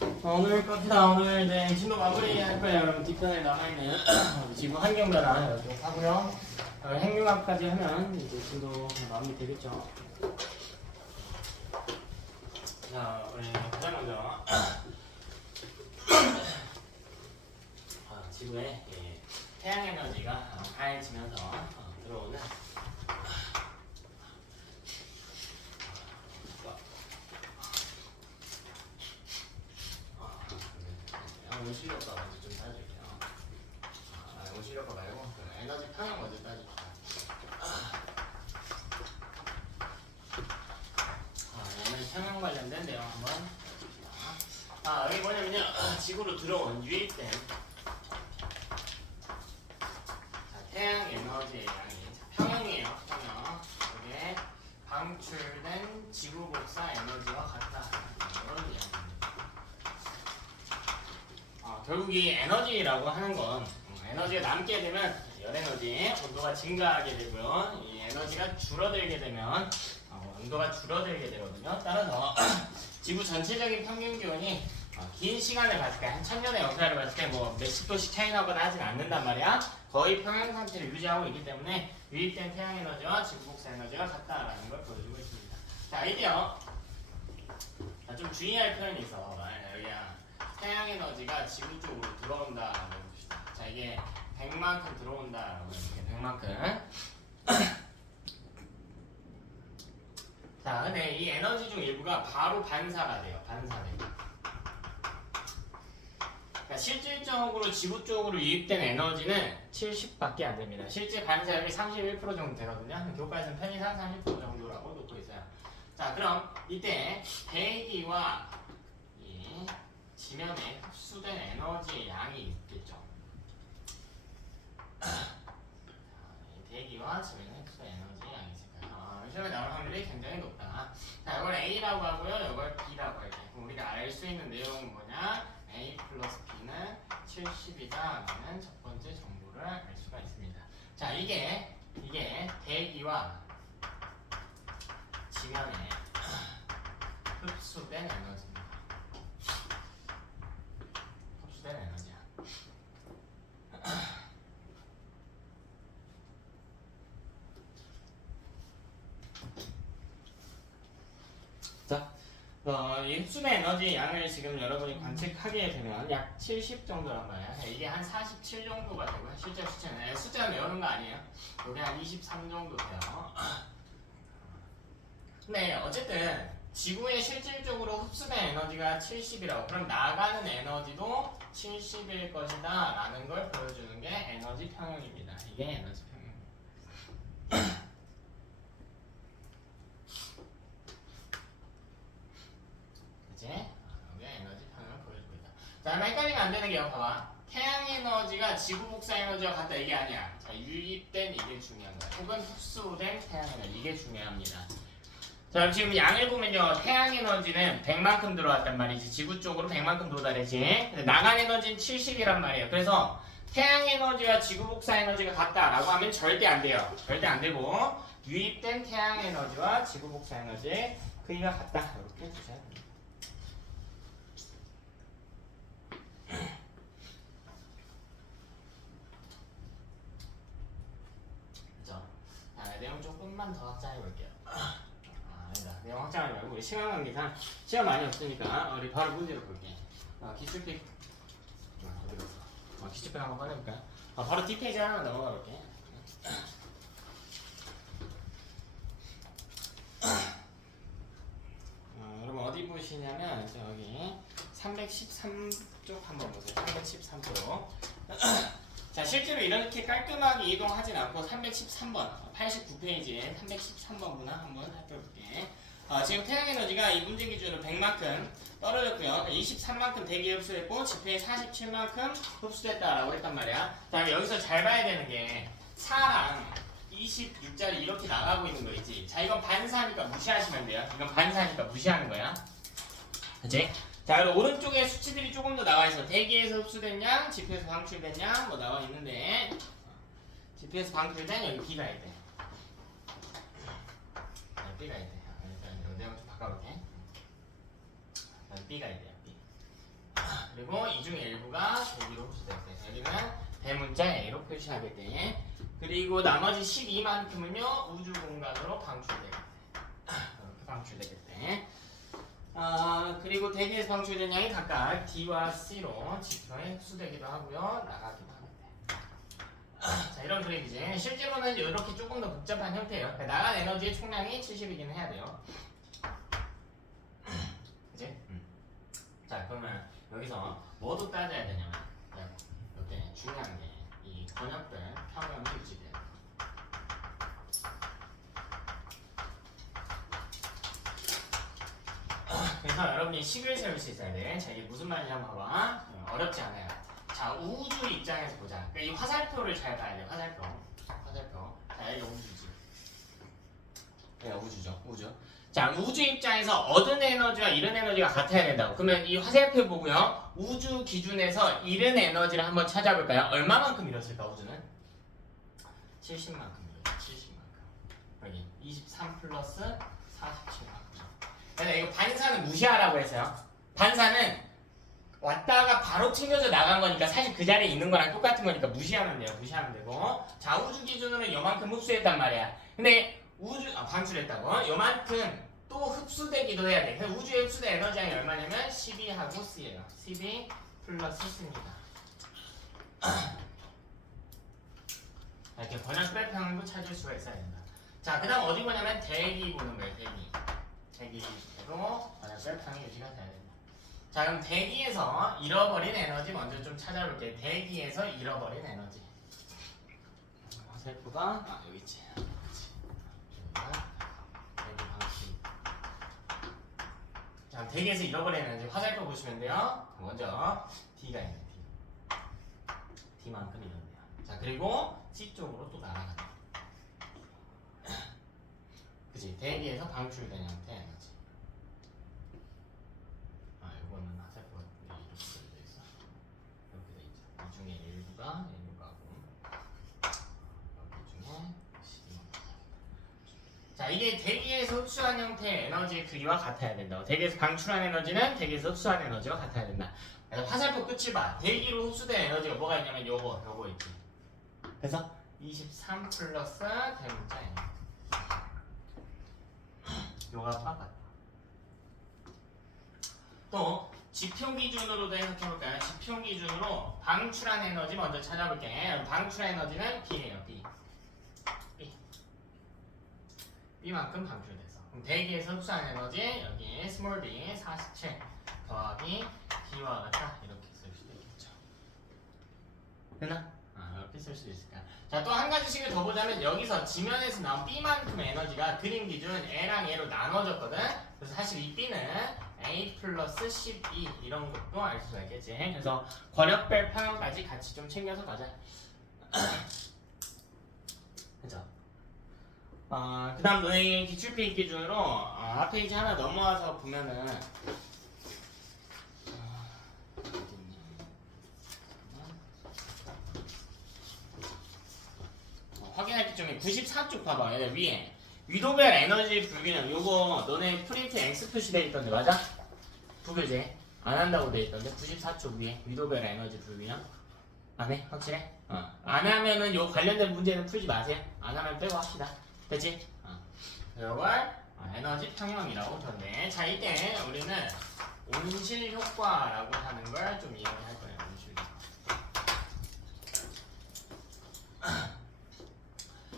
오늘 끝이다. 오늘 이제 진도 마무리할 거예요. 여러분 뒤편에 남아있는 지구 환경 변화 이렇게 하고요. 핵융합까지 하면 이제 진도 마무리 되겠죠. 자, 우리 가장 먼저 지구에 태양 에너지가 가해지면서 들어오는 온실효과 먼저 좀 따질게요. 온실효과 말고 에너지 평형 먼저 따질게요. 에너지 평형 관련된 내용 한번. 여기 뭐냐면요, 지구로 들어온 유입된 태양 에너지의 양이 평형이에요. 평형. 이게 방출된 지구 복사 에너지와 같다. 이런 이야기입니다. 결국 이 에너지라고 하는 건 에너지가 남게 되면 열 에너지 온도가 증가하게 되고요. 이 에너지가 줄어들게 되면 온도가 줄어들게 되거든요. 따라서 지구 전체적인 평균 기온이 긴 시간을 봤을 때 한 1000년의 역사를 봤을 때 뭐 몇십 도씩 차이 나거나 하진 않는단 말이야. 거의 평형 상태를 유지하고 있기 때문에 유입된 태양 에너지와 지구 복사 에너지가 같다라는 걸 보여주고 있습니다. 자, 아이디어 좀 주의할 표현이 있어. 여기야. 태양 에너지가 지구 쪽으로 들어온다라고 해봅시다. 자, 이게 100만큼 들어온다라고 해볼게요. 100만큼. 자, 근데 이 에너지 중 일부가 바로 반사가 돼요. 반사돼요. 그러니까 실질적으로 지구 쪽으로 유입된 에너지는 70밖에 안 됩니다. 실제 반사율이 31% 정도 되거든요. 교과에서는 편의상 30% 정도라고 놓고 있어요. 자, 그럼 이때 대기와 지면에 흡수된 에너지의 양이 있겠죠. 대기와 지면에 흡수된 에너지의 양이 있을까요? 시험에 나올 확률이 굉장히 높다. 자, 이걸 A라고 하고요. 이걸 B라고 할게요. 그럼 우리가 알 수 있는 내용은 뭐냐? A 플러스 B는 70이다라는 첫 번째 정보를 알 수가 있습니다. 자, 이게 대기와 지면에 흡수된 에너지입니다. 흡수된 에너지야. 자, 이 흡수된 에너지 양을 지금 여러분이 관측하게 되면 약 70 정도란 말이야. 이게 한 47 정도가 되고요. 실제 수치는 숫자 외우는 거 아니에요. 여기 한 23 정도 돼요. 네, 어쨌든 지구에 실질적으로 흡수된 에너지가 70이라고. 그럼 나가는 에너지도 70일 것이다 라는 걸 보여주는 게 에너지 평형입니다. 이게 에너지 평형입니다. 그치? 이게 에너지 평형을 보여주고 있다. 자, 헷갈리면 안 되는 게요. 봐봐. 태양 에너지가 지구 복사 에너지와 같다 이게 아니야. 자, 유입된 이게 중요한 거야. 혹은 흡수된 태양 에너지 이게 중요합니다. 자, 지금 양을 보면요. 태양 에너지는 100만큼 들어왔단 말이지. 지구 쪽으로 100만큼 도달했지. 근데 나간 에너지는 70이란 말이에요. 그래서 태양 에너지와 지구 복사 에너지가 같다라고 하면 절대 안 돼요. 절대 안 되고 유입된 태양 에너지와 지구 복사 에너지 크기가 같다. 이렇게 해주셔야 됩니다. 그죠? 자, 내용 조금만 더 확장해 볼게요. 내용 확장하지 말고 우리 시간 관계상 시간 많이 없으니까 우리 바로 문제를 볼게. 기출픽 어디 갔어? 기출픽 한번 꺼내볼까요? 바로 뒷페이지 하나 넘어가 볼게. 여러분 어디 보시냐면 저기 313쪽 한번 보세요. 313쪽. 자, 실제로 이렇게 깔끔하게 이동하진 않고 313번, 89페이지에 313번 문항 한번 살펴볼게. 지금 태양 에너지가 이 문제 기준으로 100만큼 떨어졌고요. 23만큼 대기에 흡수했고 지표에 47만큼 흡수됐다라고 했단 말이야. 자, 여기서 잘 봐야 되는 게 4랑 26짜리 이렇게 나가고 있는 거 있지. 자, 이건 반사니까 무시하시면 돼요. 이건 반사니까 무시하는 거야. 그치? 자, 그리고 오른쪽에 수치들이 조금 더 나와 있어. 대기에서 흡수된 양, 지표에서 방출된 양, 뭐 나와 있는데, 지표에서 방출된 여기 B가 있대. B가 있대. 일단 내용 좀 바꿔볼게. B가 있대요. B. 그리고 이 중에 일부가 대기로 흡수될 때 여기는 대문자 A로 표시하게 돼. 그리고 나머지 12만큼은요 우주 공간으로 방출되게 돼. 이렇게 방출되겠대. 그리고 대기에서 방출된 양이 각각 D와 C로 지표에 흡수되기도 하고요 나가기도 하는데. 자 이런 그림이지. 실제로는 이렇게 조금 더 복잡한 형태예요. 나간 에너지의 총량이 70이긴 해야 돼요. 그치? 자 그러면 여기서 뭐도 따져야 되냐면 이때 중요한 게 이 권역별 평형 유지들. 그래서 여러분이 식을 세울 수 있어야 돼. 자 이게 무슨 말인지 한번 봐봐. 어렵지 않아요. 자 우주 입장에서 보자. 그러니까 이 화살표를 잘 봐야 돼. 화살표. 자 여기 우주지. 여기가 우주죠. 우주. 자 우주 입장에서 얻은 에너지와 잃은 에너지가 같아야 된다고. 그러면 이 화살표 보고요. 우주 기준에서 잃은 에너지를 한번 찾아볼까요? 얼마만큼 잃었을까 우주는? 70만큼 잃었죠. 70만큼. 여기 23 플러스 47만큼. 그래서 이거 반사는 무시하라고 했어요. 반사는 왔다가 바로 튕겨져 나간 거니까 사실 그 자리에 있는 거랑 똑같은 거니까 무시하면 돼요. 무시하면 되고. 자 우주 기준으로는 요만큼 흡수했단 말이야. 근데 우주 방출했다고. 요만큼 또 흡수되기도 해야 돼. 그래서 우주에 흡수된 에너지량이 얼마냐면 12하고 C예요. 12 플러스 C입니다. 이렇게 번역 그래프형도 찾을 수가 있어야 된다. 자 그다음 어디 보냐면 대기 보는 거예요. 대기로 번역 그래프형이 유지가 돼야 된다. 자 그럼 대기에서 잃어버린 에너지 먼저 좀 찾아볼게요. 대기에서 잃어버린 에너지. 화살표가 여기 있지. 자, 대기에서 잃어버린 에너지 화살표 보시면 돼요. 먼저 D가 있네. D만큼 잃었네요. 자, 그리고 C 쪽으로 또 날아가네. 그치? 대기에서 방출된 형태의 에너지. 이거는 화살표가 이렇게 돼 있어. 이렇게 돼 있죠. 이 중에 일부가 여기 중에 자 이게 대기에서 흡수한 형태의 에너지의 크기와 같아야 된다고. 대기에서 방출한 에너지는 대기에서 흡수한 에너지와 같아야 된다. 그래서 화살표 끝을 봐. 대기로 흡수된 에너지가 뭐가 있냐면 요거 있지. 그래서 23 플러스 대문자 에너지. 요가 똑같다. 또 지표 기준으로도 해석해볼까요? 지표 기준으로 방출한 에너지 먼저 찾아볼게. 방출한 에너지는 B예요. B만큼 방출돼서. 그럼 대기에서 흡수한 에너지 여기 스몰 b 47 더하기 D와 같다 이렇게 쓸 수도 있겠죠. 되나? 이렇게 쓸 수 있을까? 자 또 한 가지 식을 더 보자면 여기서 지면에서 나온 B만큼 에너지가 그림 기준 A랑 A로 나눠졌거든. 그래서 사실 이 B는 A 플러스 12 이런 것도 알 수가 있겠지. 그래서 권역별 평형까지 같이 좀 챙겨서 가자. 그죠? 그 다음 너희 기출페이지 기준으로 앞페이지 하나 넘어와서 보면은 확인할 기점이 94쪽 봐봐. 위에 위도별 에너지 불균형 요거 너네 프린트 X 표시되어 있던데 맞아? 부교재 안 한다고 돼 있던데 94쪽 위에 위도별 에너지 불균형 안 해? 확실해? 안 하면은 요 관련된 문제는 풀지 마세요. 안 하면 빼고 합시다. 됐지? 이걸 에너지 평형이라고 줬네. 자 이때 우리는 온실 효과라고 하는 걸 좀 이해할 거예요. 온실 효과.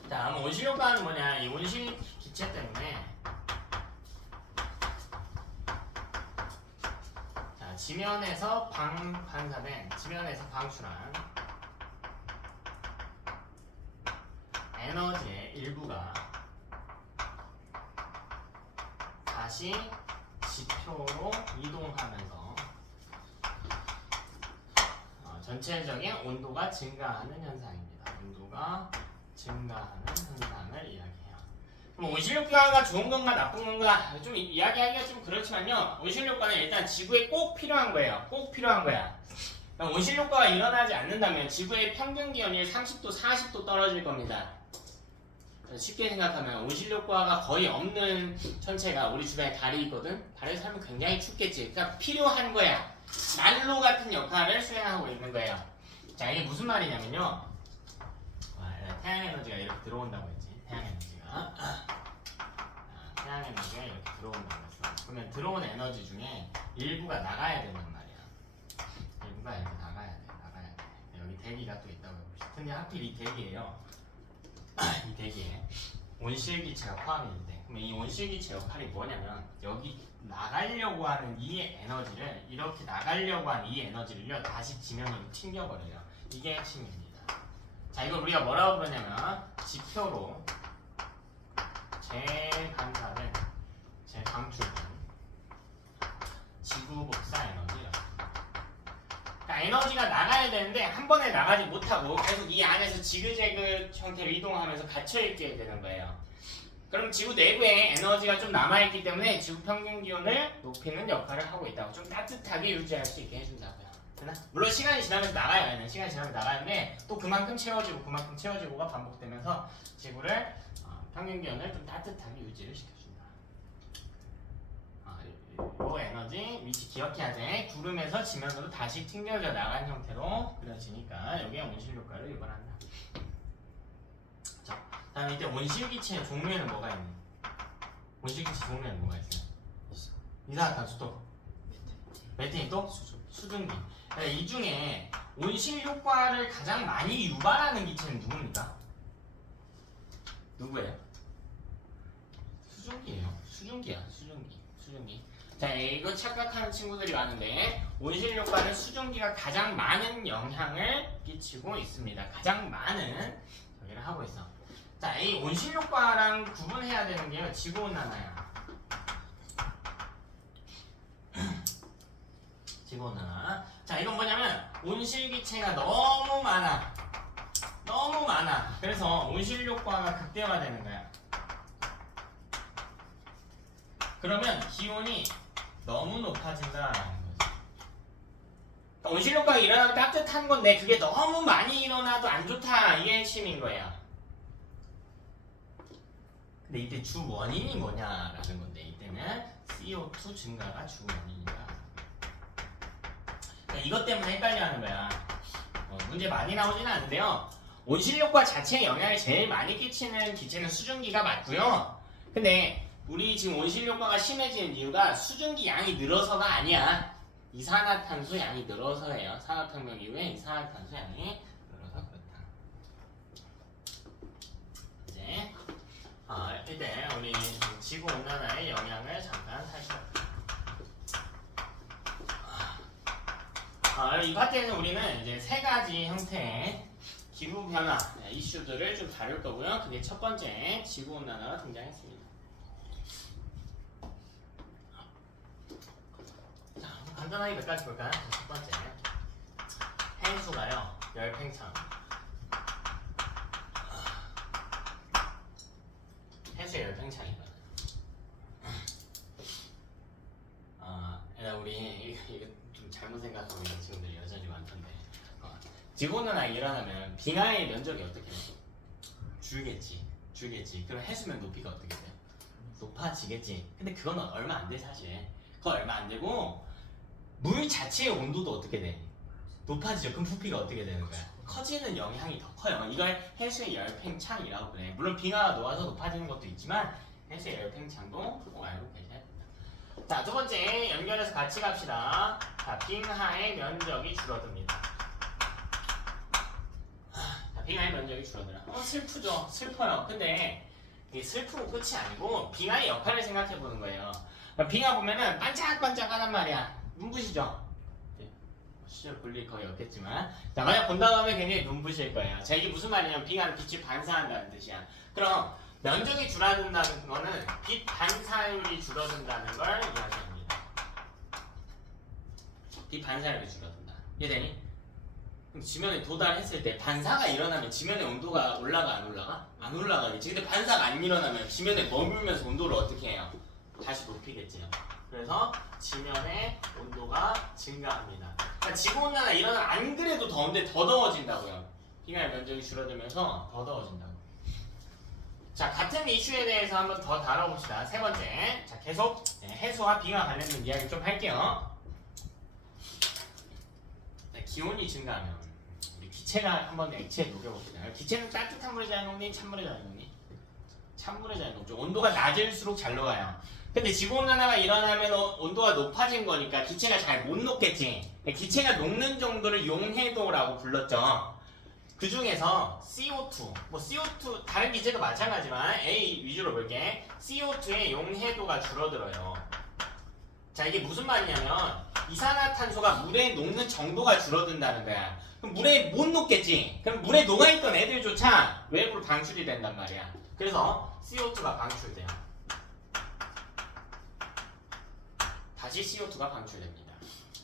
자, 온실 효과는 뭐냐? 이 온실 기체 때문에 자 지면에서 반사된 지면에서 방출한 에너지의 일부가 다시 지표로 이동하면서 전체적인 온도가 증가하는 현상입니다. 온도가 증가하는 현상을 이야기해요. 그럼 온실효과가 좋은 건가 나쁜 건가 좀 이야기하기가 좀 그렇지만요. 온실효과는 일단 지구에 꼭 필요한 거예요. 꼭 필요한 거야. 온실효과가 일어나지 않는다면 지구의 평균 기온이 30도, 40도 떨어질 겁니다. 쉽게 생각하면 온실효과가 거의 없는 천체가 우리 주변에 달이 있거든. 달에 살면 굉장히 춥겠지. 그러니까 필요한 거야. 난로 같은 역할을 수행하고 있는 거예요. 자, 이게 무슨 말이냐면요. 태양 에너지가 이렇게 들어온다고 했지. 태양 에너지가. 태양 에너지가 이렇게 들어온다고 했어. 그러면 들어온 에너지 중에 일부가 나가야 된단 말이야. 일부가 이렇게 나가야 돼. 여기 대기가 또 있다고 해봅시다. 근데 하필 이 대기예요. 이 대기에 온실기체가 포함이 있는데, 그러면 이 온실기체 역할이 뭐냐면 여기 나가려고 하는 이 에너지를, 이렇게 나가려고 하는 이 에너지를요 다시 지면으로 튕겨버려요. 이게 핵심입니다. 자, 이걸 우리가 뭐라고 부르냐면 지표로 재반사된, 재방출된 지구복사 에너지예요. 그러니까 에너지가 나가야 되는데 한 번에 나가지 못하고 계속 이 안에서 지그재그 형태로 이동하면서 갇혀있게 되는 거예요. 그럼 지구 내부에 에너지가 좀 남아있기 때문에 지구 평균 기온을 높이는 역할을 하고 있다고, 좀 따뜻하게 유지할 수 있게 해준다고요. 되나? 물론 시간이 지나면서 나가야 되는, 시간이 지나면 나가는데 또 그만큼 채워지고가 반복되면서 지구를 평균 기온을 좀 따뜻하게 유지를 시켜준다. 이 에너지 위치 기억해야 돼. 구름에서 지면으로 다시 튕겨져 나간 형태로 그려지니까 여기에 온실 효과를 유발한다. 자, 다음에 이때 온실기체의 종류에는 뭐가 있니? 온실기체 종류에는 뭐가 있어요? 이산화탄소 또 메테인 또 수증기. 이 중에 온실 효과를 가장 많이 유발하는 기체는 누굽니까? 누구예요? 수증기예요. 수증기. 자, 이거 착각하는 친구들이 많은데 온실 효과는 수증기가 가장 많은 영향을 끼치고 있습니다. 가장 많은 여기를 하고 있어. 자, 이 온실 효과랑 구분해야 되는 게요, 지구 온난화야. 지구 온난화. 자, 이건 뭐냐면 온실기체가 너무 많아. 그래서 온실 효과가 극대화되는 거야. 그러면 기온이 너무 높아진다라는 거지. 그러니까 온실 효과가 일어나면 따뜻한 건데 그게 너무 많이 일어나도 안 좋다. 이게 핵심인 거예요. 근데 이때 주 원인이 뭐냐라는 건데, 이때는 CO2 증가가 주 원인이다. 그러니까 이것 때문에 헷갈려하는 거야. 문제 많이 나오지는 않은데요. 온실 효과 자체에 영향을 제일 많이 끼치는 기체는 수증기가 맞고요. 근데 우리 지금 온실 효과가 심해지는 이유가 수증기 양이 늘어서가 아니야. 이산화탄소 양이 늘어서예요. 산업혁명 이후에 이산화탄소 양이 늘어서 그렇다. 이제 이때 우리 지구 온난화의 영향을 잠깐 살펴볼게요. 이 파트에는 우리는 이제 세 가지 형태의 기후 변화 이슈들을 좀 다룰 거고요. 그게 첫 번째 지구 온난화가 등장했습니다. 자, 간단하게 몇 가지 볼까요? 첫 번째, 해수가요, 열팽창. 해수의 열팽창이거든. 우리 이거 좀 잘못 생각하고 있는 친구들이 여전히 많던데. 지구온난화 일어나면 빙하의 면적이 어떻게 돼? 줄겠지. 그럼 해수면 높이가 어떻게 돼요? 높아지겠지. 근데 그건 얼마 안 돼, 사실. 그거 얼마 안 되고 물 자체의 온도도 어떻게 돼? 높아지죠. 그럼 부피가 어떻게 되는 거야? 커지는 영향이 더 커요. 이걸 해수의 열팽창이라고 그래. 물론 빙하가 녹아서 높아지는 것도 있지만 해수의 열팽창도 꼭 알고 계셔야 됩니다. 자, 두 번째 연결해서 같이 갑시다. 자, 빙하의 면적이 줄어듭니다. 자, 빙하의 면적이 줄어들어. 슬프죠. 슬퍼요. 근데 이게 슬프고 끝이 아니고 빙하의 역할을 생각해 보는 거예요. 빙하 보면은 반짝반짝하단 말이야. 눈부시죠? 시절 볼일 거의 없겠지만, 자, 만약 본다고 하면 굉장히 눈부실 거예요. 자, 이게 무슨 말이냐면 빙하는 빛이 반사한다는 뜻이야. 그럼 면적이 줄어든다는 거는 빛 반사율이 줄어든다는 걸 이야기합니다. 빛 반사율이 줄어든다. 이해되니? 그럼 지면에 도달했을 때 반사가 일어나면 지면의 온도가 올라가 안 올라가? 안 올라가겠지. 근데 반사가 안 일어나면 지면에 머물면서 온도를 어떻게 해요? 다시 높이겠지요. 그래서 지면의 온도가 증가합니다. 그러니까 지구온난화 일어나면 안 그래도 더운데 더 더워진다고요. 빙하의 면적이 줄어들면서 더 더워진다고. 자, 같은 이슈에 대해서 한번 더 다뤄봅시다. 세 번째, 자, 계속 해수와 빙하 관련된 이야기 좀 할게요. 기온이 증가하면 우리 기체가 한번 액체에 녹여봅시다. 기체는 따뜻한 물에 잘 녹니? 찬물에 잘 녹니? 찬물에 잘 녹죠. 온도가 낮을수록 잘 녹아요. 근데 지구온난화가 일어나면 온도가 높아진 거니까 기체가 잘 못 녹겠지. 기체가 녹는 정도를 용해도라고 불렀죠. 그 중에서 CO2, 뭐 CO2 다른 기체도 마찬가지지만 A 위주로 볼게. CO2의 용해도가 줄어들어요. 자, 이게 무슨 말이냐면 이산화탄소가 물에 녹는 정도가 줄어든다는 거야. 그럼 물에 못 녹겠지. 그럼 물에 녹아있던 애들조차 외부로 방출이 된단 말이야. 그래서 CO2가 방출돼요. 다시 CO2가 방출됩니다.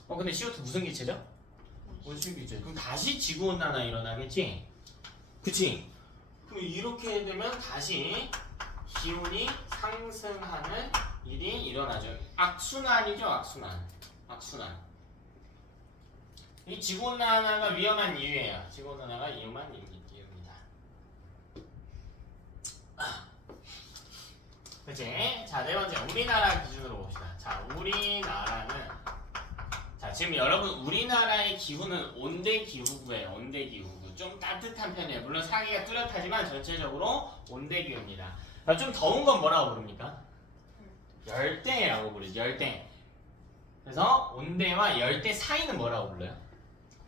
근데 CO2 무슨 기체죠? 온실기체. 그럼 다시 지구온난화 일어나겠지? 그치? 그럼 이렇게 되면 다시 기온이 상승하는 일이 일어나죠. 악순환이죠, 악순환. 악순환. 이 지구온난화가 위험한 이유예요. 지구온난화가 위험한 이유입니다. 그치? 자, 네 번째, 우리나라 기준으로 봅시다. 자, 우리나라는 자, 지금 여러분 우리나라의 기후는 온대기후구예요. 온대기후구. 좀 따뜻한 편이에요. 물론 사기가 뚜렷하지만 전체적으로 온대기후입니다. 좀 더운 건 뭐라고 부릅니까? 열대라고 부르죠. 열대. 그래서 온대와 열대 사이는 뭐라고 불러요?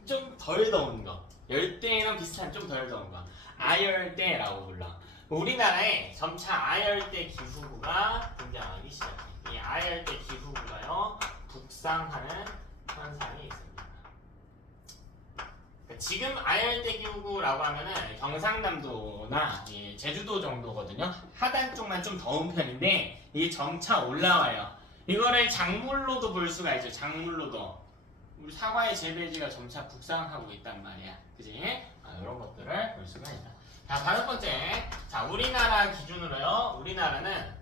좀 덜 더운 거. 열대랑 비슷한 좀 덜 더운 거. 아열대라고 불러. 우리나라에 점차 아열대 기후구가 등장하기 시작해요. 이 아열대 기후구가요, 북상하는 현상이 있습니다. 지금 아열대 기후구라고 하면은 경상남도나 제주도 정도거든요. 하단 쪽만 좀 더운 편인데 이게 점차 올라와요. 이거를 작물로도 볼 수가 있죠. 작물로도. 우리 사과의 재배지가 점차 북상하고 있단 말이야. 그지? 이런 것들을 볼 수가 있다. 자, 다섯 번째. 자, 우리나라 기준으로요. 우리나라는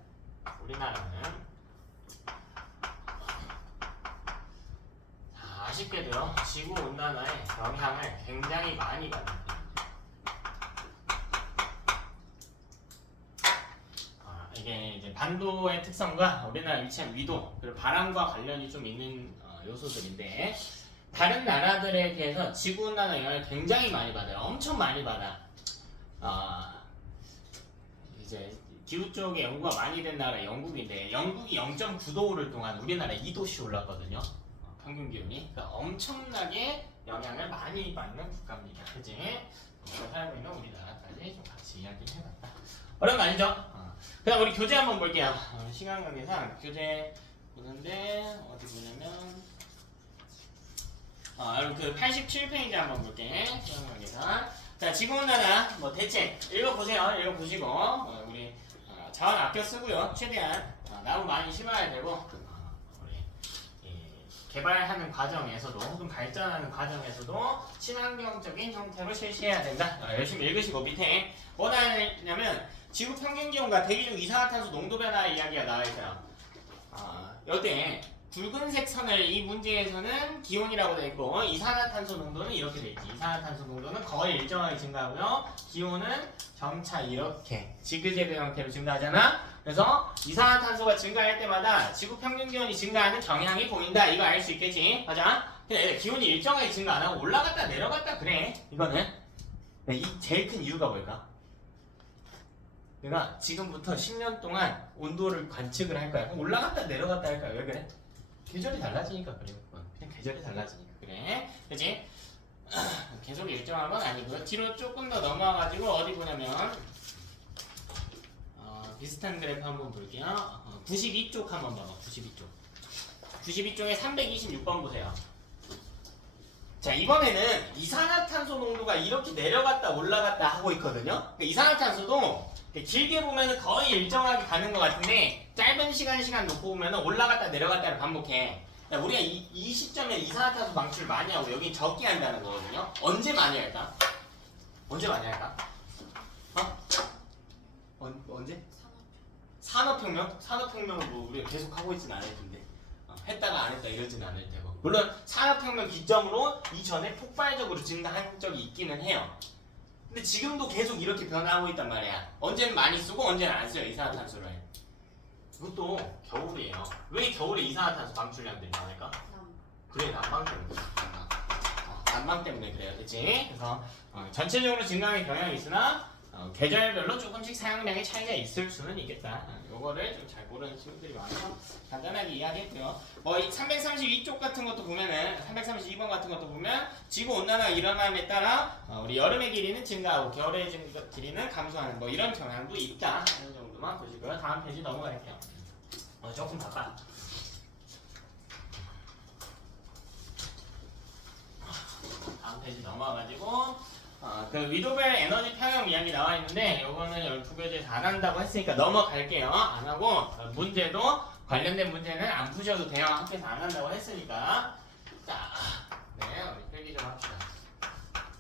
아쉽게도요, 지구온난화의 영향을 굉장히 많이 받습니다. 이게 이제 반도의 특성과 우리나라 위치한 위도, 그리고 바람과 관련이 좀 있는 요소들인데, 다른 나라들에 비해서 지구온난화 영향을 굉장히 많이 받아요. 엄청 많이 받아. 이제 기후 쪽에 연구가 많이 된 나라 영국인데, 영국이 0.9도를 동안 우리나라 2도씩 올랐거든요. 평균 기온이. 그러니까 엄청나게 영향을 많이 받는 국가입니다. 그치? 살고 있는 우리나라까지 좀 같이 이야기를 해봤다. 어려운 거 아니죠? 그다음 우리 교재 한번 볼게요. 시간 관계상 교재 보는데 어디 보냐면 여러분 그 87페이지 한번 볼게. 시간 관계상. 자, 지구온난화 뭐 대책 읽어보세요. 읽어보시고 우리 자원 아껴 쓰고요. 최대한 나무 많이 심어야 되고 개발하는 과정에서도 혹은 발전하는 과정에서도 친환경적인 형태로 실시해야 된다. 열심히 읽으시고 밑에 뭐가 나냐면 지구 평균 기온과 대기 중 이산화탄소 농도 변화 이야기가 나와 있어요. 여기에 붉은색 선을 이 문제에서는 기온이라고 되어 있고 이산화탄소 농도는 이렇게 되어 있지. 이산화탄소 농도는 거의 일정하게 증가하고요. 기온은 점차 이렇게 지그재그 형태로 증가하잖아. 그래서 이산화탄소가 증가할 때마다 지구 평균 기온이 증가하는 경향이 보인다. 이거 알 수 있겠지? 맞아? 근데 기온이 일정하게 증가 안 하고 올라갔다 내려갔다 그래. 이거는 이 제일 큰 이유가 뭘까? 내가 지금부터 10년 동안 온도를 관측을 할 거야. 그럼 올라갔다 내려갔다 할 거야. 왜 그래? 계절이 달라지니까 그래. 그냥 계절이 달라지니까 그래. 그치? 계속 일정한 건 아니고요. 뒤로 조금 더 넘어와가지고 어디 보냐면 비슷한 그래프 한번 볼게요. 92쪽 한번 봐봐. 92쪽. 92쪽에 326번 보세요. 자, 이번에는 이산화탄소 농도가 이렇게 내려갔다 올라갔다 하고 있거든요. 그러니까 이산화탄소도 길게 보면 거의 일정하게 가는 것 같은데 짧은 시간 놓고 보면 올라갔다 내려갔다를 반복해. 우리가 이 시점에 이산화탄소 방출을 많이 하고 여기 적게 한다는 거거든요. 언제 많이 할까? 언제 많이 할까? 언제? 산업혁명? 산업혁명은 뭐 우리가 계속 하고 있진 않을 텐데 했다가 안 했다 이러진 않을 테고 물론 산업혁명 기점으로 이전에 폭발적으로 증가한 적이 있기는 해요. 근데 지금도 계속 이렇게 변화하고 있단 말이야. 언제는 많이 쓰고 언제는 안 써요 이산화탄소를. 이것도 겨울이에요. 왜 겨울에 이산화탄소 방출량들이 많을까? 그래 난방철. 난방 때문에 그래요. 그치? 그래서 전체적으로 증가하는 경향이 있으나 계절별로 조금씩 사용량의 차이가 있을 수는 있겠다. 요거를 좀 잘 모르는 친구들이 많아서 간단하게 이야기했고요. 이 332쪽 같은 것도 보면은 332번 같은 것도 보면 지구 온난화가 일어남에 따라 우리 여름의 길이는 증가하고 겨울의 길이는 감소하는 뭐 이런 경향도 있다. 이런 정도만 보시고요. 다음 페이지 넘어갈게요. 조금 바빠. 다음 페이지 넘어와가지고 그 위도벨 에너지 평형 이야기 나와 있는데 요거는 12교재에서 안 한다고 했으니까 넘어갈게요. 안 하고 문제도 관련된 문제는 안 푸셔도 돼요. 학교에서 안 한다고 했으니까. 자, 네, 우리 필기 좀 합시다.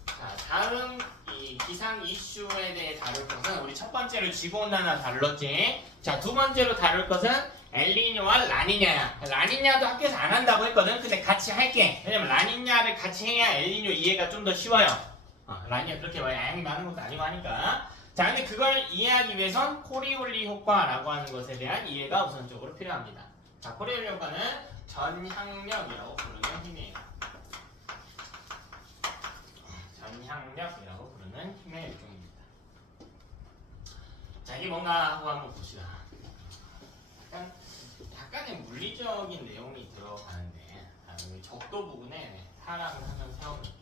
자, 다음 이 기상 이슈에 대해 다룰 것은 우리 첫 번째로 지구온난화 다뤘지. 자, 두 번째로 다룰 것은 엘니뇨와 라니냐야. 라니냐도 학교에서 안 한다고 했거든. 근데 같이 할게. 왜냐면 라니냐를 같이 해야 엘니뇨 이해가 좀 더 쉬워요. 라니냐 그렇게 양이 많은 것도 아니고 하니까. 자, 근데 그걸 이해하기 위해선 코리올리 효과라고 하는 것에 대한 이해가 우선적으로 필요합니다. 자, 코리올리 효과는 전향력이라고 부르는 힘이에요. 전향력이라고 부르는 힘의 일종입니다. 자, 이게 뭔가 하고 한번 봅시다. 약간의 물리적인 내용이 들어가는데 여기 적도 부분에 사람을 한명 세워볼게요.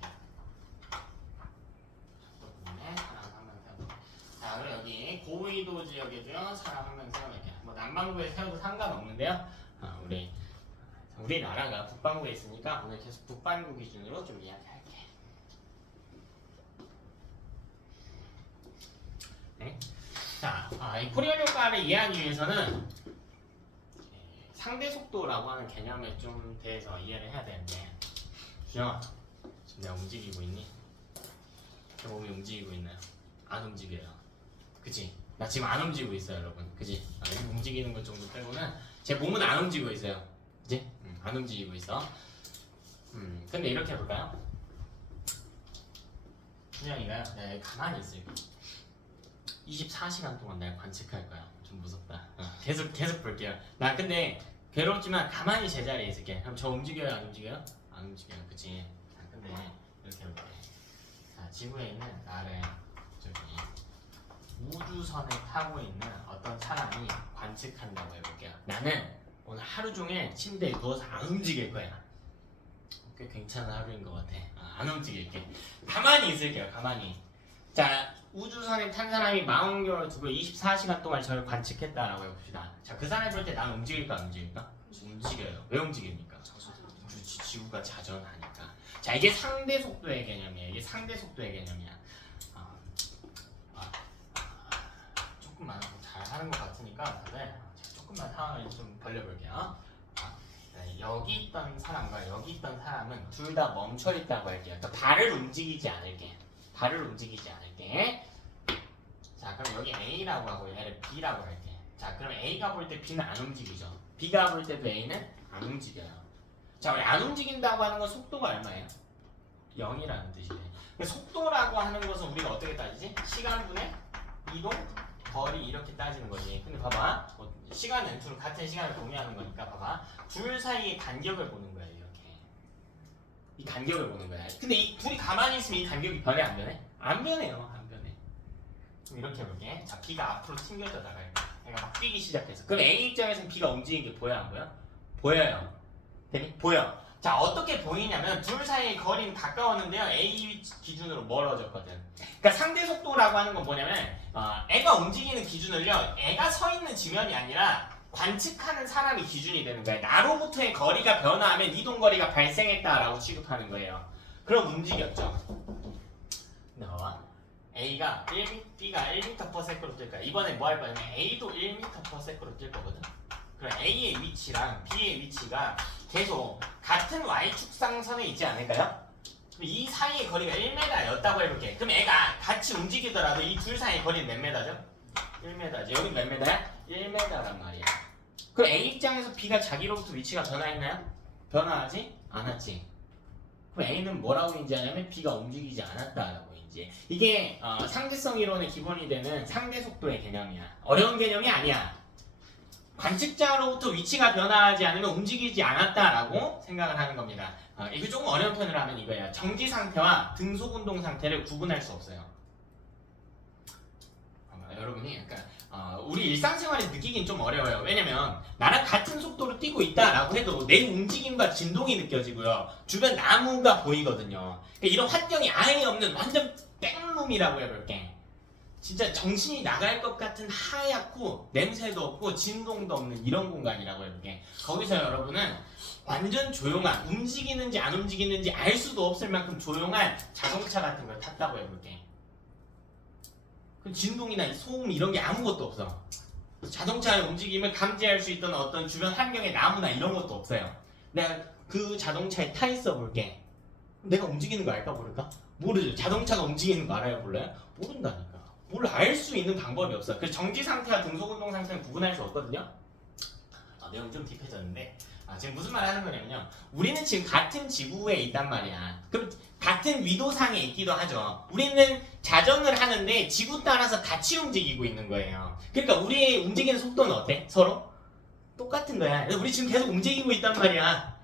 자, 그럼 여기 고위도 지역에도요 사람 한 명 세워놓을게요. 뭐 남반구에 세워도 상관없는데요. 우리나라가 북반구에 있으니까 오늘 계속 북반구 기준으로 좀 이야기할게. 네? 자, 이 코리온 효과를 이해하기 위해서는 상대 속도라고 하는 개념에 좀 대해서 이해를 해야 되는데, 준영아, 지금 내가 움직이고 있니? 제 몸이 움직이고 있나요? 안 움직여요. 그치? 나 지금 안 움직이고 있어요, 여러분. 그치? 움직이는 것 정도 빼고는 제 몸은 안 움직이고 있어요. 그치? 안 움직이고 있어. 근데 이렇게 해볼까요? 준영이가요? 내가 가만히 있을게. 24시간 동안 내가 관측할 거야. 좀 무섭다. 계속 볼게요. 나 근데 괴롭지만 가만히 제자리에 있을게. 그럼 저 움직여요? 안 움직여요? 안 움직여요. 그치? 근데 이렇게 해볼게. 자, 지구에 있는 나를 저기 우주선에 타고 있는 어떤 사람이 관측한다고 해볼게요. 나는 오늘 하루 종일 침대에 누워서 안 움직일 거야. 꽤 괜찮은 하루인 것 같아. 안 움직일게. 가만히 있을게요. 가만히. 자, 우주선에 탄 사람이 망원경을 두고 24시간 동안 저를 관측했다라고 해봅시다. 자, 그 사람이 볼 때 나는 움직일까 안 움직일까? 움직여요. 왜 움직입니까? 지구가 자전하니까. 자, 이게 상대 속도의 개념이에요. 이게 상대 속도의 개념이야. 조금만 잘 하는 것 같으니까 다들 조금만 상황을 좀 벌려볼게요. 여기 있던 사람과 여기 있던 사람은 둘 다 멈춰 있다고 할게요. 그러니까 발을 움직이지 않을게. 자, 그럼 여기 A라고 하고 얘를 B라고 할게. 자, 그럼 A가 볼 때 B는 안 움직이죠. B가 볼 때도 A는 안 움직여요. 자, 우리 안 움직인다고 하는 건 속도가 얼마예요? 0이라는 뜻이에요. 속도라고 하는 것은 우리가 어떻게 따지지? 시간분의 이동, 거리 이렇게 따지는 거지. 근데 봐봐, 시간은 둘 같은 시간을 공유하는 거니까 봐봐, 둘 사이의 간격을 보는 거야. 이렇게 이 간격을 보는 거야. 근데 이 둘이 가만히 있으면 이 간격이 변해 안 변해? 안 변해요. 안 변해. 그럼 이렇게 해볼게. 자, B가 앞으로 튕겨져 나갈 거야. 얘가 막 뛰기 시작해서. 그럼 A 입장에서는 B가 움직이는 게 보여 안 보여? 보여요. 되니? 보여. 자, 어떻게 보이냐면 둘 사이의 거리는 가까웠는데요. A 기준으로 멀어졌거든. 그러니까 상대 속도라고 하는 건 뭐냐면 애가 움직이는 기준을요. 애가 서 있는 지면이 아니라 관측하는 사람이 기준이 되는 거예요. 나로부터의 거리가 변화하면 이동 거리가 발생했다라고 취급하는 거예요. 그럼 움직였죠. 근데 봐봐. A가 1B가 1m/s로 뛸 거야. 이번에 뭐 할 거냐면 A도 1m/s로 뛸 거거든. 그럼 A의 위치랑 B의 위치가 계속 같은 Y축상선에 있지 않을까요? 이 사이의 거리가 1m였다고 해볼게. 그럼 애가 같이 움직이더라도 이 둘 사이의 거리는 몇 m죠? 1m지. 여긴 몇 m야? 1m란 말이야. 그럼 A 입장에서 B가 자기로부터 위치가 변화했나요? 변화하지 않았지. 그럼 A는 뭐라고 인지하냐면 B가 움직이지 않았다라고 인지해. 이게 상대성 이론의 기본이 되는 상대 속도의 개념이야. 어려운 개념이 아니야. 관측자로부터 위치가 변화하지 않으면 움직이지 않았다라고 생각을 하는 겁니다. 이거 조금 어려운 표현으로 하면 이거예요. 정지 상태와 등속 운동 상태를 구분할 수 없어요. 여러분이 약간 우리 일상생활에 느끼긴 좀 어려워요. 왜냐면 나랑 같은 속도로 뛰고 있다라고 해도 내 움직임과 진동이 느껴지고요. 주변 나무가 보이거든요. 그러니까 이런 환경이 아예 없는 완전 땡룸이라고 해볼게. 진짜 정신이 나갈 것 같은 하얗고 냄새도 없고 진동도 없는 이런 공간이라고 해볼게. 거기서 여러분은 완전 조용한, 움직이는지 안 움직이는지 알 수도 없을 만큼 조용한 자동차 같은 걸 탔다고 해볼게. 진동이나 소음 이런 게 아무것도 없어. 자동차의 움직임을 감지할 수 있던 어떤 주변 환경의 나무나 이런 것도 없어요. 내가 그 자동차에 타 있어 볼게. 내가 움직이는 거 알까 모를까? 모르죠. 자동차가 움직이는 거 알아요 몰라요? 모른다니까. 뭘 알 수 있는 방법이 없어. 그 정지 상태와 등속 운동 상태는 구분할 수 없거든요. 내용 좀 딥해졌는데 지금 무슨 말 하는 거냐면요. 우리는 지금 같은 지구에 있단 말이야. 그럼 같은 위도상에 있기도 하죠. 우리는 자전을 하는데 지구 따라서 같이 움직이고 있는 거예요. 그러니까 우리의 움직이는 속도는 어때? 서로? 똑같은 거야. 우리 지금 계속 움직이고 있단 말이야.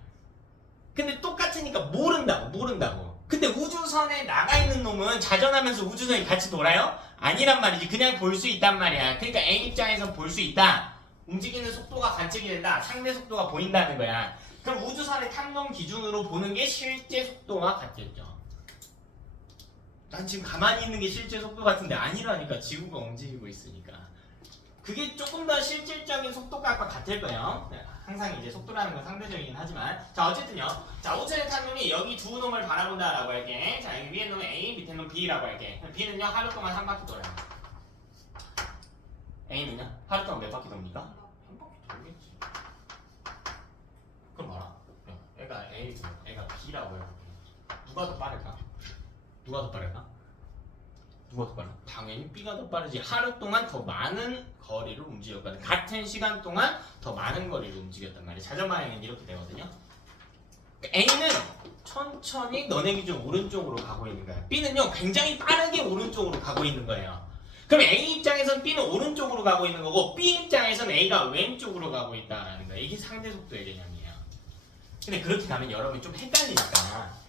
근데 똑같으니까 모른다고. 근데 우주선에 나가 있는 놈은 자전하면서 우주선이 같이 돌아요? 아니란 말이지. 그냥 볼 수 있단 말이야. 그러니까 A 입장에서 볼 수 있다. 움직이는 속도가 관측이 된다. 상대 속도가 보인다는 거야. 그럼 우주선의 탐론 기준으로 보는 게 실제 속도와 같겠죠. 난 지금 가만히 있는 게 실제 속도 같은데 아니라니까. 지구가 움직이고 있으니까. 그게 조금 더 실질적인 속도과 같을 거예요. 항상 이제 속도라는 건 상대적이긴 하지만 자 어쨌든요. 자 우주의 탐론이 여기 두 놈을 바라본다라고 할게. 자 여기 위에 놈은 A, 밑에 놈 B라고 할게. B는요 하루 동안 한 바퀴 돌아요. A는요 하루 동안 몇 바퀴 돕니까? 한 바퀴 돌겠지. 그럼 뭐라? 애가 A고 애가 B라고 해요. 누가 더 빠를까? 당연히 B가 더 빠르지. 하루 동안 더 많은 거리를 움직였거든. 같은 시간 동안 더 많은 거리를 움직였단 말이야. 자전 방향은 이렇게 되거든요. A는 천천히 너네 기준 오른쪽으로 가고 있는 거야. B는요 굉장히 빠르게 오른쪽으로 가고 있는 거예요. 그럼 A 입장에서는 B는 오른쪽으로 가고 있는 거고 B 입장에서는 A가 왼쪽으로 가고 있다라는 거야. 이게 상대 속도의 개념이에요. 근데 그렇게 가면 여러분이 좀 헷갈리니까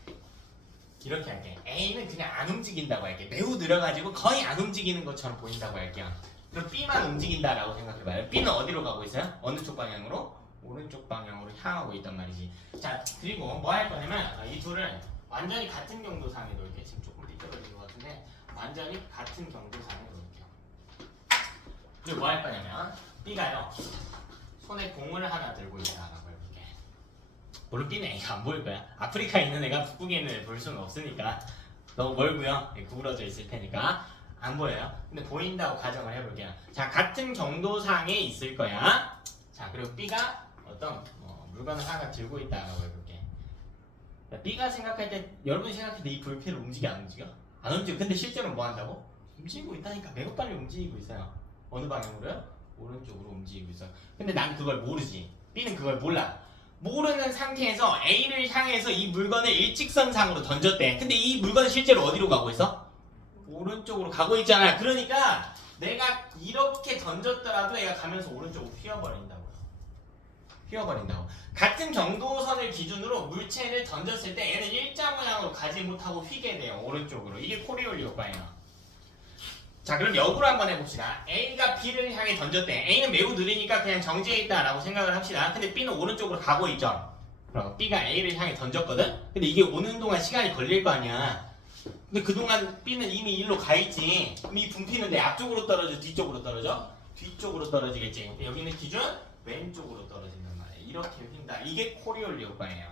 이렇게 할게. A는 그냥 안 움직인다고 할게. 매우 느려가지고 거의 안 움직이는 것처럼 보인다고 할게요. 그럼 B만 움직인다라고 생각해봐요. B는 어디로 가고 있어요? 어느 쪽 방향으로? 오른쪽 방향으로 향하고 있단 말이지. 자, 그리고 뭐 할 거냐면 이 둘을 완전히 같은 경도상에 놓을게. 지금 조금 삐뚤어진 것 같은데 완전히 같은 경도상에 놓을게요. 그리고 뭐 할 거냐면 B가요 손에 공을 하나 들고 있다라고 해볼게. 물론 B는 애가 안 보일 거야. 아프리카에 있는 애가 북극에 있는 애 볼 수는 없으니까 너무 멀고요. 구부러져 있을 테니까 안 보여요. 근데 보인다고 가정을 해볼게요. 자, 같은 경도상에 있을 거야. 자, 그리고 B가 어떤 물건을 하나 들고 있다라고 해볼게. B가 생각할 때, 여러분이 생각할 때 이 불필을 움직여 안 움직여? 안 움직여. 근데 실제로 뭐 한다고? 움직이고 있다니까. 매우 빨리 움직이고 있어요. 어느 방향으로요? 오른쪽으로 움직이고 있어요. 근데 난 그걸 모르지. B는 그걸 몰라. 모르는 상태에서 A를 향해서 이 물건을 일직선상으로 던졌대. 근데 이 물건은 실제로 어디로 가고 있어? 오른쪽으로 가고 있잖아. 그러니까 내가 이렇게 던졌더라도 얘가 가면서 오른쪽으로 휘어버린다고요. 같은 경도선을 기준으로 물체를 던졌을 때 얘는 일자 모양으로 가지 못하고 휘게 돼요. 오른쪽으로. 이게 코리올리 효과예요. 자, 그럼 역으로 한번 해봅시다. A가 B를 향해 던졌대. A는 매우 느리니까 그냥 정지해 있다라고 생각을 합시다. 근데 B는 오른쪽으로 가고 있죠. 그럼 B가 A를 향해 던졌거든? 근데 이게 오는 동안 시간이 걸릴 거 아니야. 근데 그동안 B는 이미 일로 가 있지. 그럼 이 분피는 내 앞쪽으로 떨어져, 뒤쪽으로 떨어져? 뒤쪽으로 떨어지겠지. 여기는 기준 왼쪽으로 떨어진단 말이야. 이렇게 휜다. 이게 코리올리 효과예요.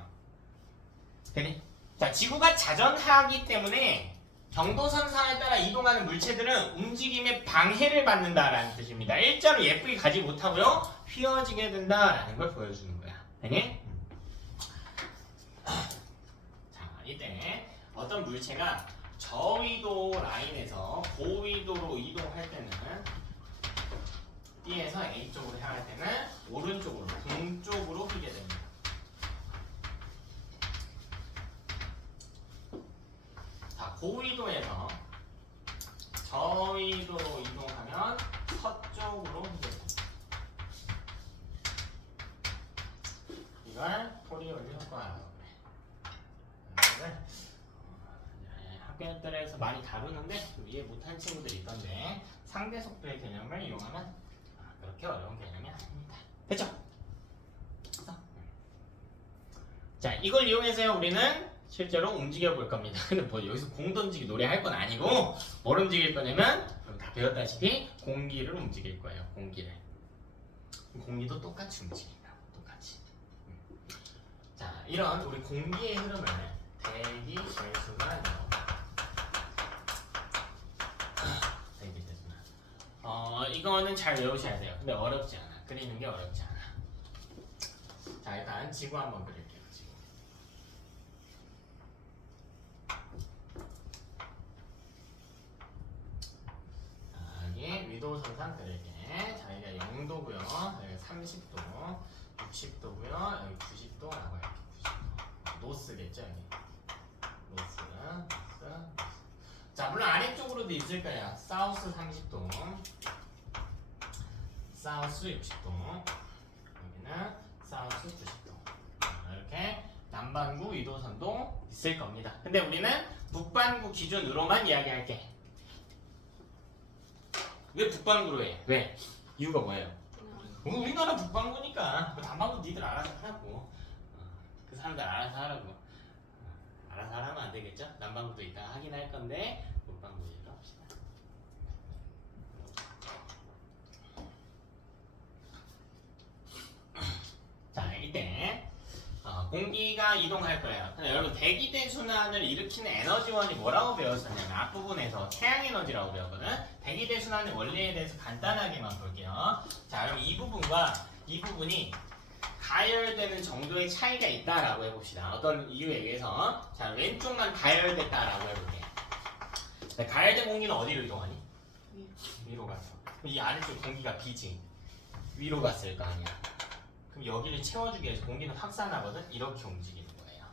되니? 자, 지구가 자전하기 때문에 경도선상에 따라 이동하는 물체들은 움직임에 방해를 받는다라는 뜻입니다. 일자로 예쁘게 가지 못하고요. 휘어지게 된다라는 걸 보여주는 거야. 되니? 자, 이때 어떤 물체가 저위도 라인에서 고위도로 이동할 때는 B에서 A 쪽으로 향할 때는 오른쪽으로, 동쪽으로 휘게 됩니다. 자, 고위도에서 저위도로 이동하면 서쪽으로 휘게 됩니다. 이걸 토리올리 효과라고 그래. 학교들에서 많이 다루는데 이해 못한 친구들이 있던데 상대 속도의 개념을 이용하면 그렇게 어려운 개념이 아닙니다. 됐죠? 자, 이걸 이용해서 우리는 실제로 움직여 볼 겁니다. 근데 뭐 여기서 공 던지기 노래 할 건 아니고 뭘 움직일 거냐면 다 배웠다시피 공기를 움직일 거예요. 공기를. 공기도 똑같이 움직인다고. 똑같이. 자, 이런 우리 공기의 흐름을 대기 대순환이라고. 대기 대순환. 이거는 잘 외우셔야 돼요. 근데 어렵지 않아. 그리는 게 어렵지 않아. 자, 일단 지구 한번 그릴게요. 지구. 자, 여기 위도선상 그릴게. 자, 여기가 0도고요. 여기 30도, 60도고요. 여기 90도라고 이렇게 90도. 노스겠죠, 여기. 노스. 자, 물론 아래쪽으로도 있을 거예요. 사우스 30도, 사우스 60도, 여기는 사우스 90도. 이렇게 남반구 위도선도 있을 겁니다. 근데 우리는 북반구 기준으로만 이야기할게. 왜 북반구로 해? 왜? 이유가 뭐예요? 우리나라 북반구니까. 남반구 니들 알아서 하라고. 그 사람들 알아서 하라고. 알아서 하면 안 되겠죠? 남반구도 이따가 하긴 할 건데 북반구 얘기를 합시다. 자, 이때 공기가 이동할 거예요. 근데 여러분 대기대순환을 일으키는 에너지원이 뭐라고 배웠었냐면 앞부분에서 태양에너지라고 배웠거든. 대기대순환의 원리에 대해서 간단하게만 볼게요. 자, 그럼 이 부분과 이 부분이 가열되는 정도의 차이가 있다라고 해봅시다. 어떤 이유에 의해서. 자, 왼쪽만 가열됐다라고 해볼게. 가열된 공기는 어디로 이동하니? 위로 갔어. 그럼 이 아래쪽 공기가 비지. 위로 갔을 거 아니야. 그럼 여기를 채워주기 위해서 공기는 확산하거든. 이렇게 움직이는 거예요.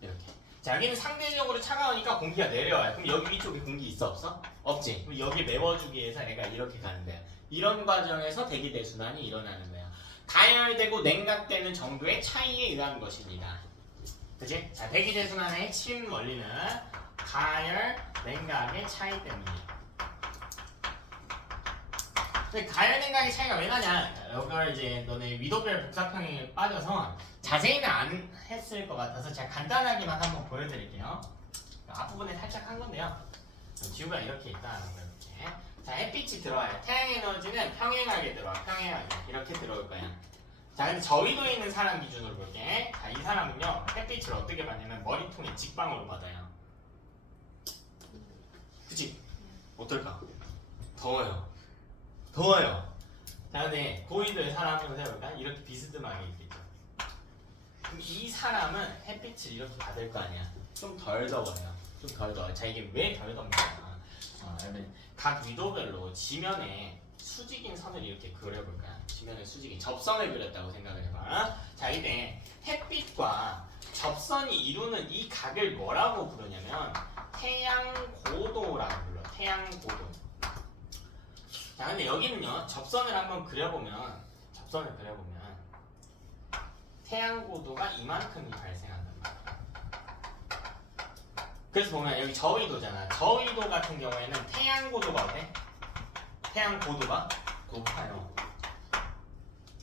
이렇게. 자, 여기는 상대적으로 차가우니까 공기가 내려와요. 그럼 여기 위쪽에 공기 있어 없어? 없지. 그럼 여기 메워주기 위해서 얘가 이렇게 가는 거야. 이런 과정에서 대기대순환이 일어나는 거야. 가열되고 냉각되는 정도의 차이에 의한 것입니다. 그치? 자, 대기대순환의 핵심 원리는 가열, 냉각의 차이 때문이에요. 근데 가열, 냉각의 차이가 왜 나냐? 이걸 이제 너네 위도별 복사평에 빠져서 자세히는 안 했을 것 같아서 제가 간단하게만 한번 보여드릴게요. 앞부분에 살짝 한 건데요. 지구가 이렇게 있다는 거 이렇게. 자, 햇빛이 들어와요. 태양에너지는 평행하게 들어와. 평행하게. 이렇게 들어올 거야. 자, 근데 저위도에 있는 사람 기준으로 볼게. 자, 이 사람은요, 햇빛을 어떻게 받냐면 머리통에 직방으로 받아요. 그치? 어떨까? 더워요. 더워요. 자, 근데 고위도의 사람을 해볼까? 이렇게 비스듬하게 있겠죠. 그럼 이 사람은 햇빛을 이렇게 받을 거 아니야. 좀 덜 더워요. 좀 덜 더워요. 자, 이게 왜 덜 덥냐? 여러분, 각 위도별로 지면에 수직인 선을 이렇게 그려볼까요? 지면에 수직인 접선을 그렸다고 생각을 해봐. 자, 이때 햇빛과 접선이 이루는 이 각을 뭐라고 부르냐면 태양고도라고 불러. 태양고도. 자, 근데 여기는요, 접선을 한번 그려보면 태양고도가 이만큼이 발생한단 말이야. 그래서 보면 여기 저위도잖아. 저위도 같은 경우에는 태양고도가 어때? 태양고도가 높아요.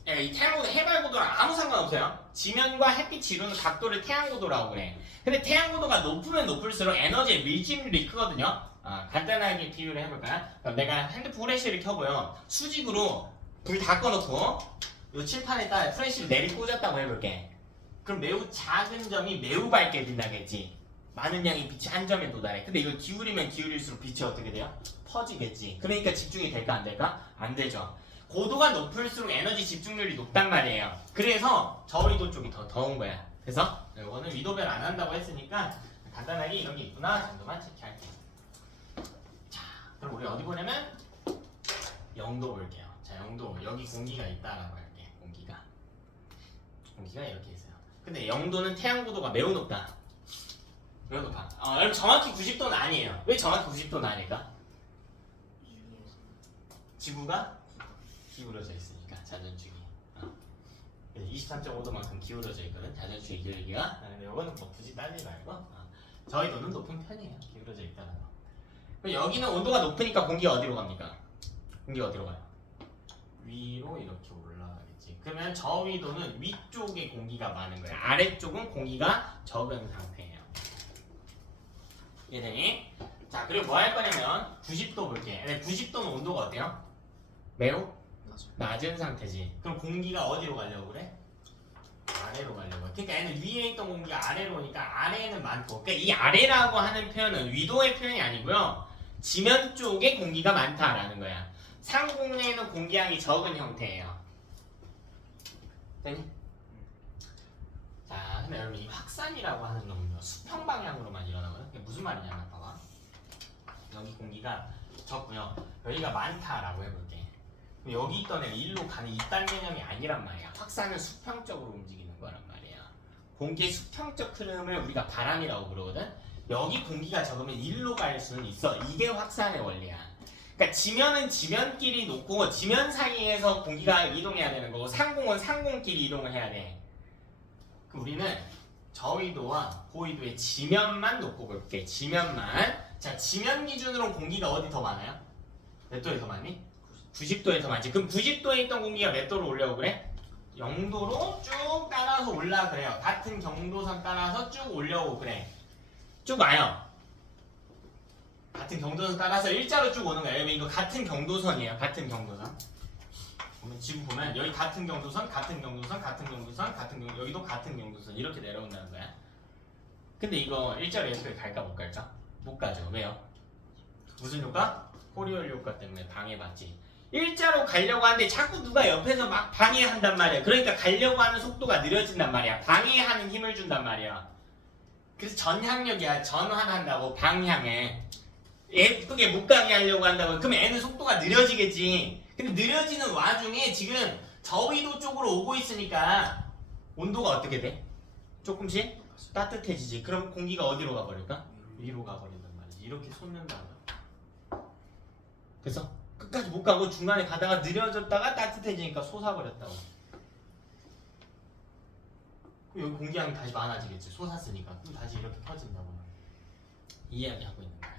이 태양고도 해발고도랑 아무 상관없어요. 지면과 햇빛이 이루는 각도를 태양고도라고 그래. 근데 태양고도가 높으면 높을수록 에너지의 밀집률이 크거든요. 간단하게 비유를 해볼까요? 그럼 내가 핸드폰 후레쉬를 켜고요. 수직으로 불 다 꺼놓고 이 칠판에다 후레쉬를 내리 꽂았다고 해볼게. 그럼 매우 작은 점이 매우 밝게 빛나겠지. 많은 양의 빛이 한 점에 도달해. 근데 이걸 기울이면 기울일수록 빛이 어떻게 돼요? 퍼지겠지. 그러니까 집중이 될까 안 될까? 안 되죠. 고도가 높을수록 에너지 집중률이 높단 말이에요. 그래서 저위도 쪽이 더 더운 거야. 그래서 이거는 위도별 안 한다고 했으니까 간단하게 이런 게 있구나 정도만 체크할게요. 자, 그럼 우리 어디 보냐면 0도 볼게요. 자, 0도. 여기 공기가 있다라고 할게. 공기가 이렇게 있어요. 근데 0도는 태양고도가 매우 높다. 매우 높아. 여러분 정확히 90도는 아니에요. 왜 정확히 90도는 아닐까? 지구가 기울어져 있으니까 자전축이. 23.5도만큼 기울어져 있거든. 자전축의 기울기가. 근데 이거는 뭐 굳이 따지지 말고 저희도는 높은 편이에요. 기울어져 있다는 거. 그럼 여기는 온도가 높으니까 공기가 어디로 갑니까? 공기가 어디로 가요? 위로 이렇게 올라가겠지. 그러면 저 위도는 위쪽에 공기가 많은 거예요. 아래쪽은 공기가 적은 상태예요. 이해되니? 자, 그리고 뭐 할 거냐면 90도 볼게. 근데 90도는 온도가 어때요? 매우 낮은 상태지. 그럼 공기가 어디로 가려고 그래? 아래로 가려고. 그러니까 얘는 위에 있던 공기가 아래로 오니까 아래에는 많고. 그러니까 이 아래라고 하는 표현은 위도의 표현이 아니고요. 지면 쪽에 공기가 많다라는 거야. 상공에는 공기량이 적은 형태예요. 되니? 자, 근데 여러분 이 확산이라고 하는 놈은요 수평 방향으로만 일어나거든. 그게 무슨 말이냐면 봐봐. 여기 공기가 적고요. 여기가 많다라고 해볼게. 그럼 여기 있던 애가 일로 가는 이딴 개념이 아니란 말이야. 확산은 수평적으로 움직이는 거란 말이야. 공기의 수평적 흐름을 우리가 바람이라고 부르거든. 여기 공기가 적으면 일로 갈 수는 있어. 이게 확산의 원리야. 그러니까 지면은 지면끼리 놓고 지면 사이에서 공기가 이동해야 되는 거고 상공은 상공끼리 이동을 해야 돼. 그럼 우리는 저위도와 고위도의 지면만 놓고 볼게. 지면만. 자, 지면 기준으로 공기가 어디 더 많아요? 몇 도에 더 많니? 90도에 더 많지. 그럼 90도에 있던 공기가 몇 도로 올라오고 그래? 0도로 쭉 따라서 올라 그래요. 같은 경도선 따라서 쭉 올려오고 그래. 쭉 와요. 같은 경도선 따라서 일자로 쭉 오는 거예요. 이거 같은 경도선이에요. 같은 경도선. 지금 보면 여기 같은 경도선, 같은 경도선, 같은 경도선, 같은 경도 여기도 같은 경도선 이렇게 내려온다는 거야. 근데 이거 일자로 이렇게 갈까 못 갈까? 못 가죠. 왜요? 무슨 효과? 코리올 효과 때문에 방해받지. 일자로 가려고 하는데 자꾸 누가 옆에서 막 방해한단 말이야. 그러니까 가려고 하는 속도가 느려진단 말이야. 방해하는 힘을 준단 말이야. 그래서 전향력이야. 전환한다고 방향에. 예쁘게 못 가게 하려고 한다고. 그럼 애는 속도가 느려지겠지. 근데 느려지는 와중에 지금 저위도 쪽으로 오고 있으니까 온도가 어떻게 돼? 조금씩 따뜻해지지. 그럼 공기가 어디로 가버릴까? 위로 가버린단 말이지. 이렇게 솟는다고. 그래서 끝까지 못 가고 중간에 가다가 느려졌다가 따뜻해지니까 솟아버렸다고. 그럼 여기 공기량이 다시 많아지겠지. 솟았으니까. 그럼 다시 이렇게 퍼진다고. 이 이야기하고 있는 거야.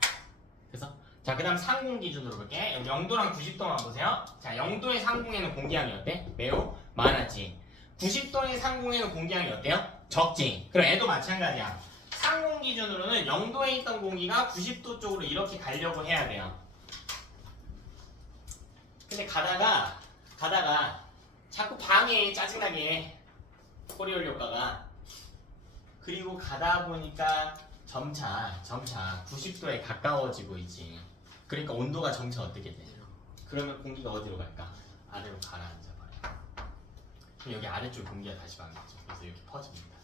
그래서 자, 그 다음 상공 기준으로 볼게. 여기 0도랑 90도만 보세요. 자, 0도의 상공에는 공기량이 어때? 매우 많았지. 90도의 상공에는 공기량이 어때요? 적지. 그럼 애도 마찬가지야. 상공 기준으로는 0도에 있던 공기가 90도 쪽으로 이렇게 가려고 해야 돼요. 근데 가다가 자꾸 방해 짜증나게 코리올 효과가. 그리고 가다 보니까 점차 90도에 가까워지고 있지. 그러니까 온도가 점차 어떻게 돼? 그러면 공기가 어디로 갈까? 아래로 가라앉아 버려. 그럼 여기 아래쪽 공기가 다시 많겠죠. 그래서 이렇게 퍼집니다.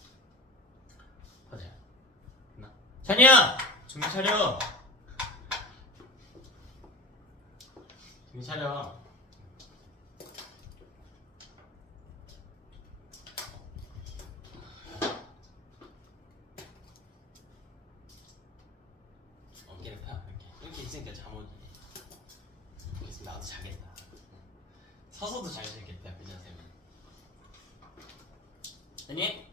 퍼져요. 찬이야! 정신 차려! 정신 차려. 어깨를 펴. 이렇게 있으니까 잠 오지. 그래서 나도 자겠다. 서서도 잘 자겠다. 그 자세면. 됐니?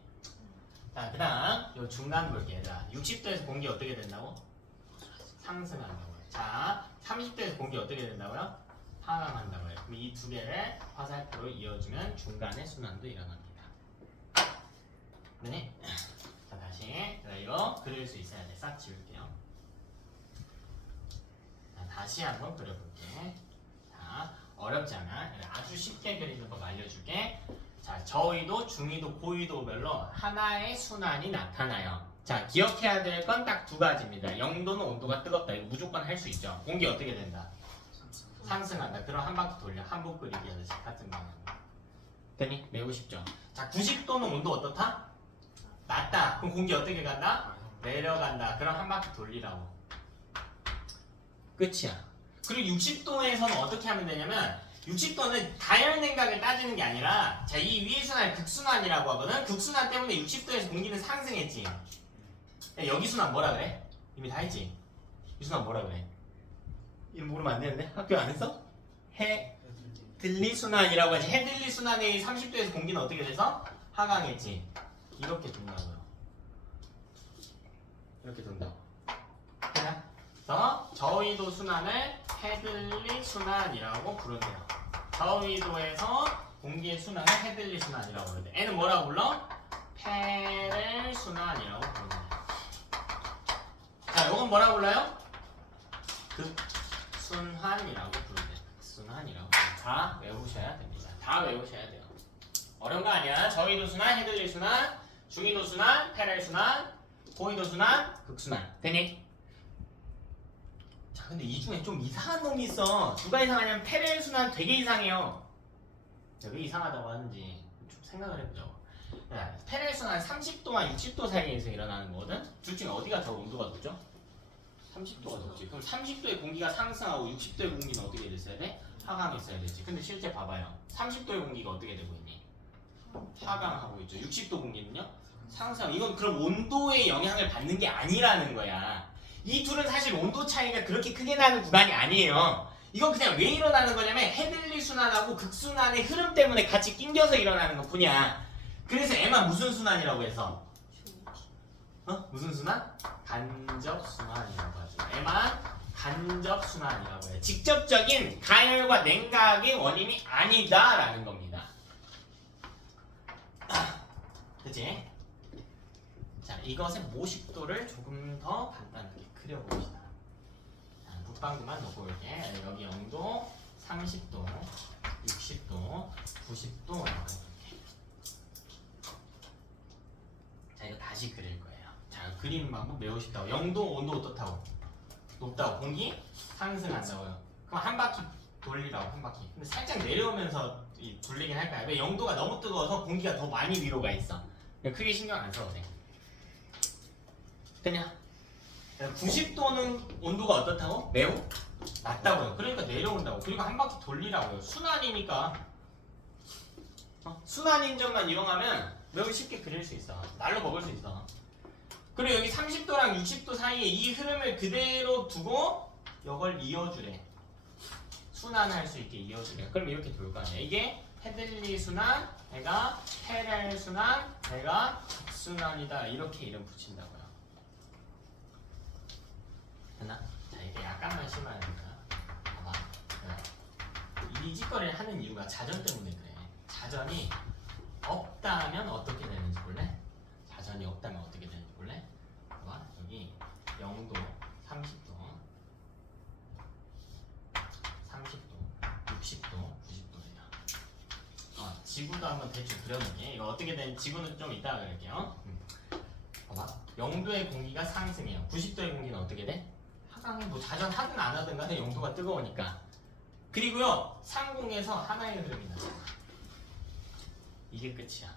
자, 그 다음 요 중간 볼게. 얘들아. 60도에서 공기 어떻게 된다고? 상승한다고요. 자, 30도에서 공기 어떻게 된다고요? 하강한다고요. 그럼 이 두 개를 화살표로 이어주면 중간에 순환도 일어납니다. 네. 자, 다시 이거 그릴 수 있어야 돼. 싹 지울게요. 자, 다시 한번 그려볼게. 자, 어렵지 않아. 아주 쉽게 그리는 법 알려줄게. 자, 저위도, 중위도, 고위도별로 하나의 순환이 나타나요. 자, 기억해야 될 건 딱 두 가지입니다. 0도는 온도가 뜨겁다. 이거 무조건 할 수 있죠. 공기 어떻게 된다? 상승한다. 그럼 한 바퀴 돌려. 한복 그리기 하듯이 같은 방향으로. 됐니? 매우 쉽죠. 자, 90도는 온도 어떻다? 낮다. 그럼 공기 어떻게 간다? 내려간다. 그럼 한 바퀴 돌리라고. 끝이야. 그리고 60도에서는 어떻게 하면 되냐면 60도는 다열냉각을 따지는 게 아니라 자, 이 위의 순환을 극순환이라고 하거든. 극순환 때문에 60도에서 공기는 상승했지. 여기 순환 뭐라 그래? 이미 다 했지? 이 순환 뭐라 그래? 이거 모르면 안 되는데? 학교 안 했어? 헤들리 순환이라고 하지. 헤들리 순환의 30도에서 공기는 어떻게 돼서? 하강했지. 이렇게 돈다고요. 이렇게 돈다고. 그래서 저위도 순환을 헤들리 순환이라고 부른대요. 저위도에서 공기의 순환을 헤들리 순환이라고 부른대. 얘는 뭐라고 불러? 페렐 순환이라고 부른대. 자, 이건 뭐라고 불러요? 극순환이라고 부른대. 극순환이라고. 다 외우셔야 됩니다. 다 외우셔야 돼요. 어려운 거 아니야. 저위도 순환, 헤들리 순환, 중위도 순환, 페렐 순환, 고위도 순환, 극순환. 되니? 자, 근데 이 중에 좀 이상한 놈이 있어. 누가 이상하냐면 페렐 순환 되게 이상해요. 왜 이상하다고 하는지 좀 생각을 해보자고. 페렐 순환 30도와 60도 사이에서 일어나는 거거든? 둘 중에 어디가 더 온도가 높죠? 30도가 높지. 그럼 30도의 공기가 상승하고 60도의 공기는 어떻게 됐어야 돼? 하강했어야 되지. 근데 실제 봐봐요. 30도의 공기가 어떻게 되고 있니? 하강하고 있죠. 60도 공기는요? 상승. 이건 그럼 온도의 영향을 받는 게 아니라는 거야. 이 둘은 사실 온도 차이가 그렇게 크게 나는 구간이 아니에요. 이건 그냥 왜 일어나는 거냐면 헤들리 순환하고 극순환의 흐름 때문에 같이 낑겨서 일어나는 것 뿐이야. 그래서 애만 무슨 순환이라고 해서? 무슨 순환? 간접 순환이라고 하죠. 애만 간접 순환이라고 해요. 직접적인 가열과 냉각의 원인이 아니다라는 겁니다. 그치? 자, 이것의 모식도를 조금 더 간단하게 그려봅시다. 자, 북방구만 놓고 올게. 여기 0도, 30도, 60도, 90도 이렇게. 자, 이거 다시 그릴 거예요. 자, 그리는 방법 매우 쉽다고. 0도 온도 어떻다고? 높다고. 공기 상승한다고요. 그럼 한 바퀴 돌리라고, 한 바퀴. 근데 살짝 내려오면서 돌리긴 할 거야. 왜? 0도가 너무 뜨거워서 공기가 더 많이 위로 가 있어. 크게 신경 안 써도 돼. 되냐? 90도는 온도가 어떻다고? 매우 낮다고요. 그러니까 내려온다고. 그리고 한 바퀴 돌리라고요. 순환이니까. 순환인 점만 이용하면 매우 쉽게 그릴 수 있어. 날로 먹을 수 있어. 그리고 여기 30도랑 60도 사이에 이 흐름을 그대로 두고 이걸 이어주래. 순환할 수 있게 이어주래. 그럼 이렇게 돌 거 아니야. 이게 헤들리 순환, 얘가 페렐 순환, 얘가 극순환이다. 이렇게 이름 붙인다고요. 됐나? 자, 이게 약간만 심하니까. 봐봐. 이 짓거리를 하는 이유가 자전 때문에 그래. 자전이 없다면 어떻게 되는지 볼래? 자전이 없다면 어떻게 되는지 볼래? 봐봐. 여기 0도, 30도, 30도, 60도, 90도예요. 지구도 한번 대충 그려볼게. 이거 어떻게 되는지 지구는 좀 이따가 그릴게요. 봐봐. 0도의 공기가 상승해요. 90도의 공기는 어떻게 돼? 하강해. 뭐 자전 하든 안 하든 간에 0도가 뜨거우니까. 그리고요, 상공에서 하나의 흐름이 나와. 이게 끝이야.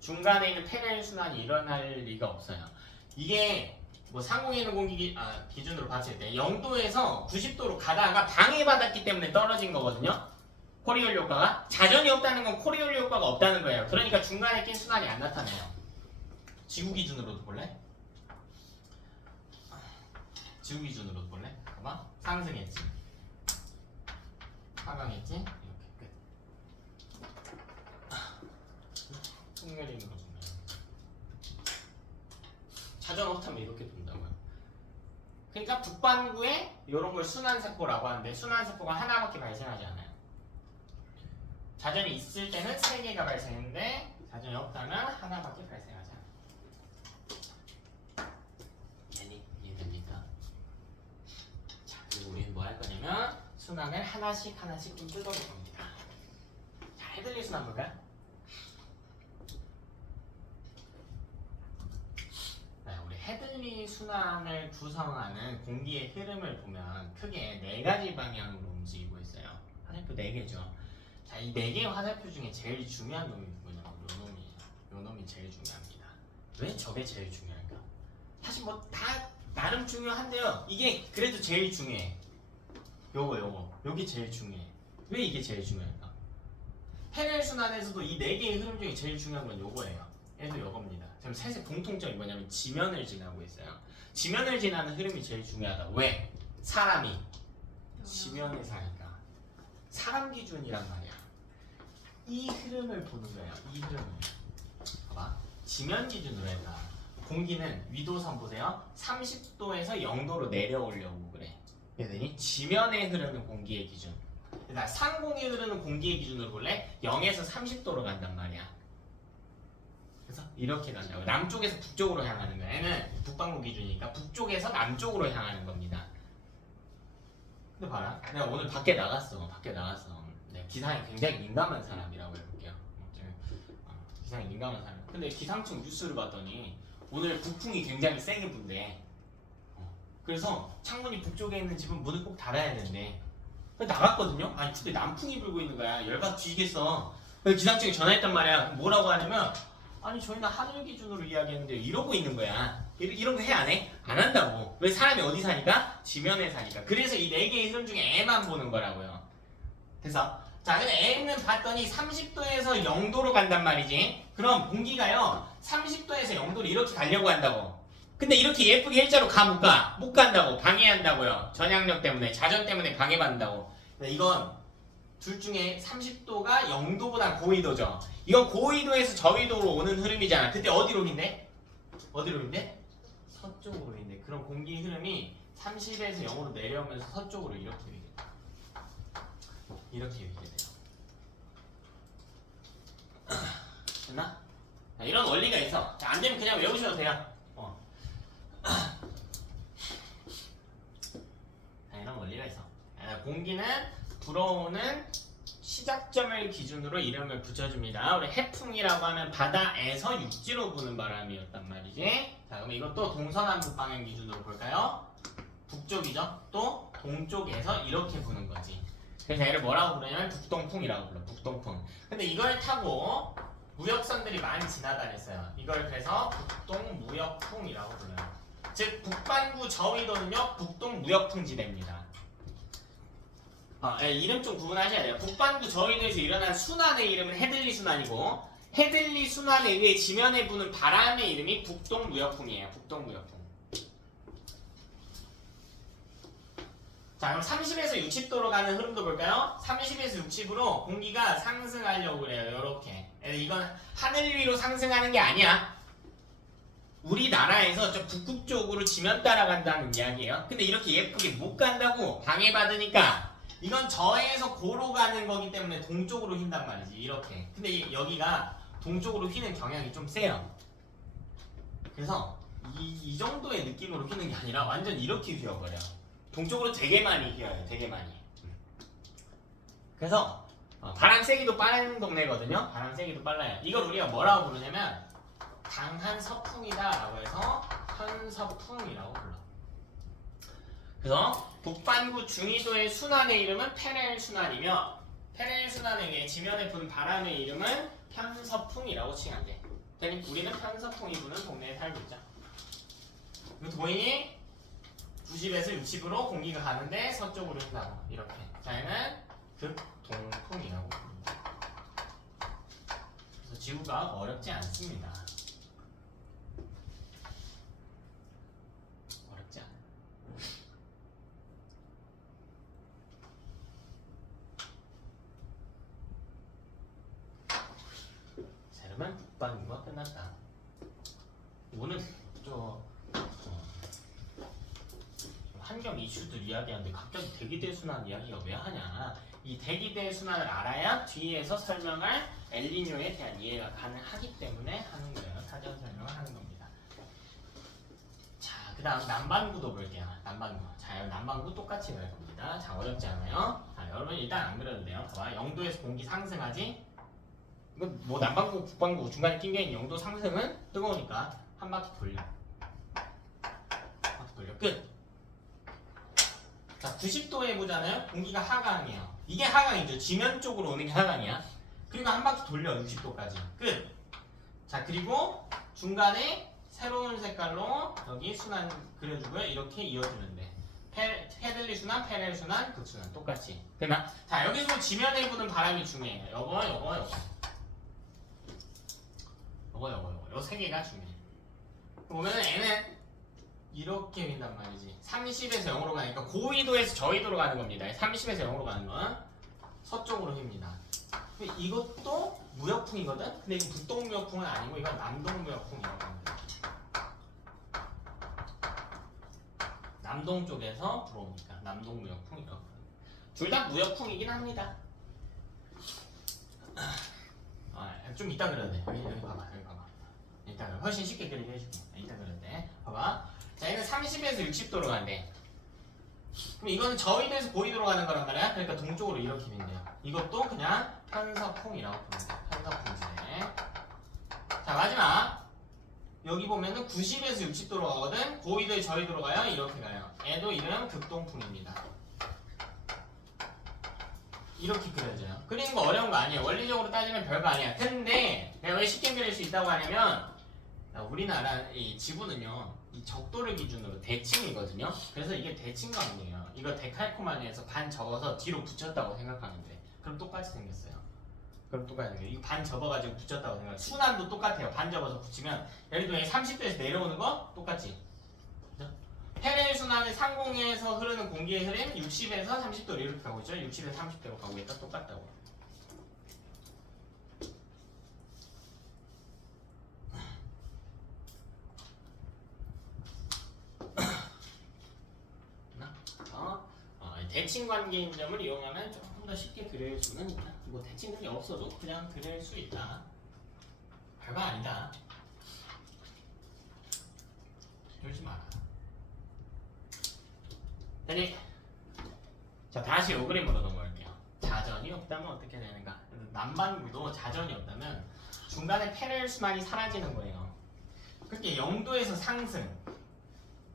중간에 있는 페렐 순환이 일어날 리가 없어요. 이게 뭐 상공에 있는 공기 기준으로 봤을 때 0도에서 90도로 가다가 방해받았기 때문에 떨어진 거거든요. 코리올 효과가. 자전이 없다는 건 코리올 효과가 없다는 거예요. 그러니까 중간에 낀 순환이 안 나타나요. 지구 기준으로도 볼래? 지구 기준으로도 볼래? 봐봐. 상승했지. 하강했지. 이렇게 끝. 풍렬이는 거 보면 자전 없다면 이렇게 돈다고요. 그러니까 북반구에 이런 걸 순환세포라고 하는데 순환세포가 하나밖에 발생하지 않아요. 자전이 있을 때는 3개가 발생했는데 자전이 없다면 하나밖에 발생하지 않아요. 이해됩니까? 자, 그리고 우리는 뭐 할 거냐면 순환을 하나씩 좀 뜯어볼 겁니다. 자, 헤들리 순환 볼까요? 네, 우리 헤들리 순환을 구성하는 공기의 흐름을 보면 크게 4가지 방향으로 움직이고 있어요. 화살표 4개죠. 자, 이 4개의 화살표 중에 제일 중요한 놈이 누구냐면 요 놈이에요. 요 놈이 제일 중요합니다. 왜 저게 제일 중요할까? 사실 뭐 다 나름 중요한데요. 이게 그래도 제일 중요해. 요게 제일 중요해. 왜 이게 제일 중요할까? 페렐 순환에서도 이 4개의 흐름 중에 제일 중요한 건 요거예요. 얘도 요겁니다. 지금 셋의 공통점이 뭐냐면 지면을 지나고 있어요. 지면을 지나는 흐름이 제일 중요하다. 왜? 사람이 지면에 사니까. 사람 기준이란 말이야. 이 흐름을 보는 거예요. 이 흐름을. 봐봐. 지면 기준으로 했다. 공기는 위도선 보세요. 30도에서 0도로 내려오려고 그래. 그랬더니 지면에 흐르는 공기의 기준. 그러니까 상공에 흐르는 공기의 기준으로 볼래? 0에서 30도로 간단 말이야. 그래서 이렇게 간다고. 남쪽에서 북쪽으로 향하는 거야. 얘는 북반구 기준이니까 북쪽에서 남쪽으로 향하는 겁니다. 근데 봐라. 내가 오늘 밖에 나갔어. 내가 기상에 굉장히 민감한 사람이라고 해볼게요. 기상에 민감한 사람. 근데 기상청 뉴스를 봤더니 오늘 북풍이 굉장히 세게 분대. 그래서 창문이 북쪽에 있는 집은 문을 꼭 닫아야 된대. 그래서 나갔거든요. 아니 근데 남풍이 불고 있는 거야. 열받 뒤지겠어. 그래서 기상청에 전화했단 말이야. 뭐라고 하냐면 아니 저희는 하늘 기준으로 이야기했는데 이러고 있는 거야. 이런 거 해 안 해? 안 한다고. 왜? 사람이 어디 사니까? 지면에 사니까. 그래서 이 네 개의 흐름 중에 애만 보는 거라고요. 그래서 자 근데 애는 봤더니 30도에서 0도로 간단 말이지. 그럼 공기가요 30도에서 0도로 이렇게 가려고 한다고. 근데 이렇게 예쁘게 일자로 가 못 가? 못 간다고. 방해한다고요. 전향력 때문에, 자전 때문에 방해받는다고. 이건 둘 중에 30도가 0도보다 고위도죠. 이건 고위도에서 저위도로 오는 흐름이잖아. 그때 어디로 빈대? 어디로 빈대? 서쪽으로 빈대. 그럼 공기 흐름이 30에서 0으로 내려오면서 서쪽으로 이렇게 빈대. 이렇게 빈대 돼요. 됐나? 자, 이런 원리가 있어. 자, 안 되면 그냥 외우셔도 돼요. 자, 이런 원리가 있어. 공기는 불어오는 시작점을 기준으로 이름을 붙여줍니다. 우리 해풍이라고 하면 바다에서 육지로 부는 바람이었단 말이지. 자, 그럼 이것도 동서남북 방향 기준으로 볼까요? 북쪽이죠. 또 동쪽에서 이렇게 부는 거지. 그래서 얘를 뭐라고 부르냐면 북동풍이라고 불러. 북동풍. 근데 이걸 타고 무역선들이 많이 지나다녔어요. 이걸 그래서 북동무역풍이라고 불러요. 즉 북반구 저위도는요 북동무역풍지대입니다. 이름 좀 구분하셔야 돼요. 북반구 저위도에서 일어난 순환의 이름은 헤들리 순환이고 헤들리 순환에 의해 지면에 부는 바람의 이름이 북동무역풍이에요. 북동무역풍. 자 그럼 30에서 60도로 가는 흐름도 볼까요? 30에서 60으로 공기가 상승하려고 그래요. 요렇게. 이건 하늘 위로 상승하는 게 아니야. 우리나라에서 저 북극 쪽으로 지면 따라간다는 이야기예요. 근데 이렇게 예쁘게 못 간다고 방해받으니까 이건 저에서 고로 가는 거기 때문에 동쪽으로 휜단 말이지. 이렇게. 근데 여기가 동쪽으로 휘는 경향이 좀 세요. 그래서 이 정도의 느낌으로 휘는 게 아니라 완전 이렇게 휘어버려. 동쪽으로 되게 많이 휘어요. 되게 많이. 그래서 바람 세기도 빠른 동네거든요. 바람 세기도 빨라요. 이걸 우리가 뭐라고 부르냐면 강한 서풍이다 라고 해서 현서풍이라고 불러. 그래서 북반구 중위도의 순환의 이름은 페렐 순환이며 페렐 순환에 의해 지면에 부는 바람의 이름은 편서풍이라고 칭한대. 그러니까 우리는 편서풍이 부는 동네에 살고 있죠. 도인이 90에서 60으로 공기가 가는데 서쪽으로 힌다고. 이렇게. 자, 얘는 극동풍이라고 부릅니다. 그래서 지구가 어렵지 않습니다. 어렵지 않아. 자, 그러면 북반구가 끝났다. 오늘 환경 이슈들 이야기하는데 갑자기 대기대 순환 이야기가 왜 하냐. 이 대기대 순환을 알아야 뒤에서 설명할 엘니뇨에 대한 이해가 가능하기 때문에 하는 거예요. 사전 설명을 하는 겁니다. 자, 그 다음 남반구도 볼게요. 남반구. 자, 남반구 똑같이 갈 겁니다. 자, 어렵지 않아요. 자, 여러분 일단 안 그려도 돼요. 봐봐. 0도에서 공기 상승하지? 이거 뭐 남반구, 북반구 중간에 낀 게 있는 0도 상승은 뜨거우니까 한 바퀴 돌려. 한 바퀴 돌려. 끝. 자, 90도에 보잖아요. 공기가 하강이에요. 이게 하강이죠. 지면 쪽으로 오는 게 하강이야. 그리고 한 바퀴 돌려 60도까지. 끝. 자, 그리고 중간에 새로운 색깔로 여기 순환 그려주고요. 이렇게 이어주면 돼. 헤들리 순환, 페렐 순환, 극순환 똑같이. 됐나? 자, 여기서 지면에 부는 바람이 중요해요. 요거. 요 세 개가 중요해. 보면은 얘는 이렇게 빈단 말이지. 30에서 0으로 가니까 고위도에서 저위도로 가는 겁니다. 30에서 0으로 가는 건. 서쪽으로 휩니다. 이것도 무역풍이거든? 근데 이거 북동무역풍은 아니고 이건 남동무역풍이라고 합니다. 남동 쪽에서 들어오니까 남동무역풍이라고. 둘 다 무역풍이긴 합니다. 좀 이따 그려야 돼. 여기 봐봐. 여기 봐봐. 이따 훨씬 쉽게 그리게 해줄게. 이따 그려야 돼. 봐봐. 자, 얘는 30에서 60도로 간대. 그럼 이거는 저위도에서 고위도로 가는 거란 말이야. 그러니까 동쪽으로 이렇게 빈대요. 이것도 그냥 편서풍이라고 부르는데. 편서풍지대. 자, 마지막. 여기 보면은 90에서 60도로 가거든. 고위도에 저위도로 가요. 이렇게 가요. 얘도 이름 극동풍입니다. 이렇게 그려져요. 그리는 거 어려운 거 아니에요. 원리적으로 따지면 별거 아니야. 근데 내가 왜 쉽게 그릴 수 있다고 하냐면 우리나라 이 지구는요 이 적도를 기준으로 대칭이거든요. 그래서 이게 대칭관계예요. 이거 데칼코마니에서 반 접어서 뒤로 붙였다고 생각하면 돼. 그럼 똑같이 생겼어요. 그럼 똑같이 생겨요. 이거 반 접어가지고 붙였다고 생각해. 순환도 똑같아요. 반 접어서 붙이면 예를 들어 30도에서 내려오는 거 똑같지. 페레일 순환은 상공에서 흐르는 공기의 흐름 60에서 30도로 이렇게 가고 있죠. 60에서 30도로 가고 있다. 똑같다고. 대칭 관계인 점을 이용하면 조금 더 쉽게 그릴 수는 있다. 뭐 대칭관계 없어도 그냥 그릴 수 있다. 별거 아니다. 그러지 마라. 되니? 자, 다시 요 그림으로 넘어갈게요. 자전이 없다면 어떻게 되는가? 남반구도 자전이 없다면 중간에 페레일 순환이 사라지는 거예요. 그렇게 0도에서 상승,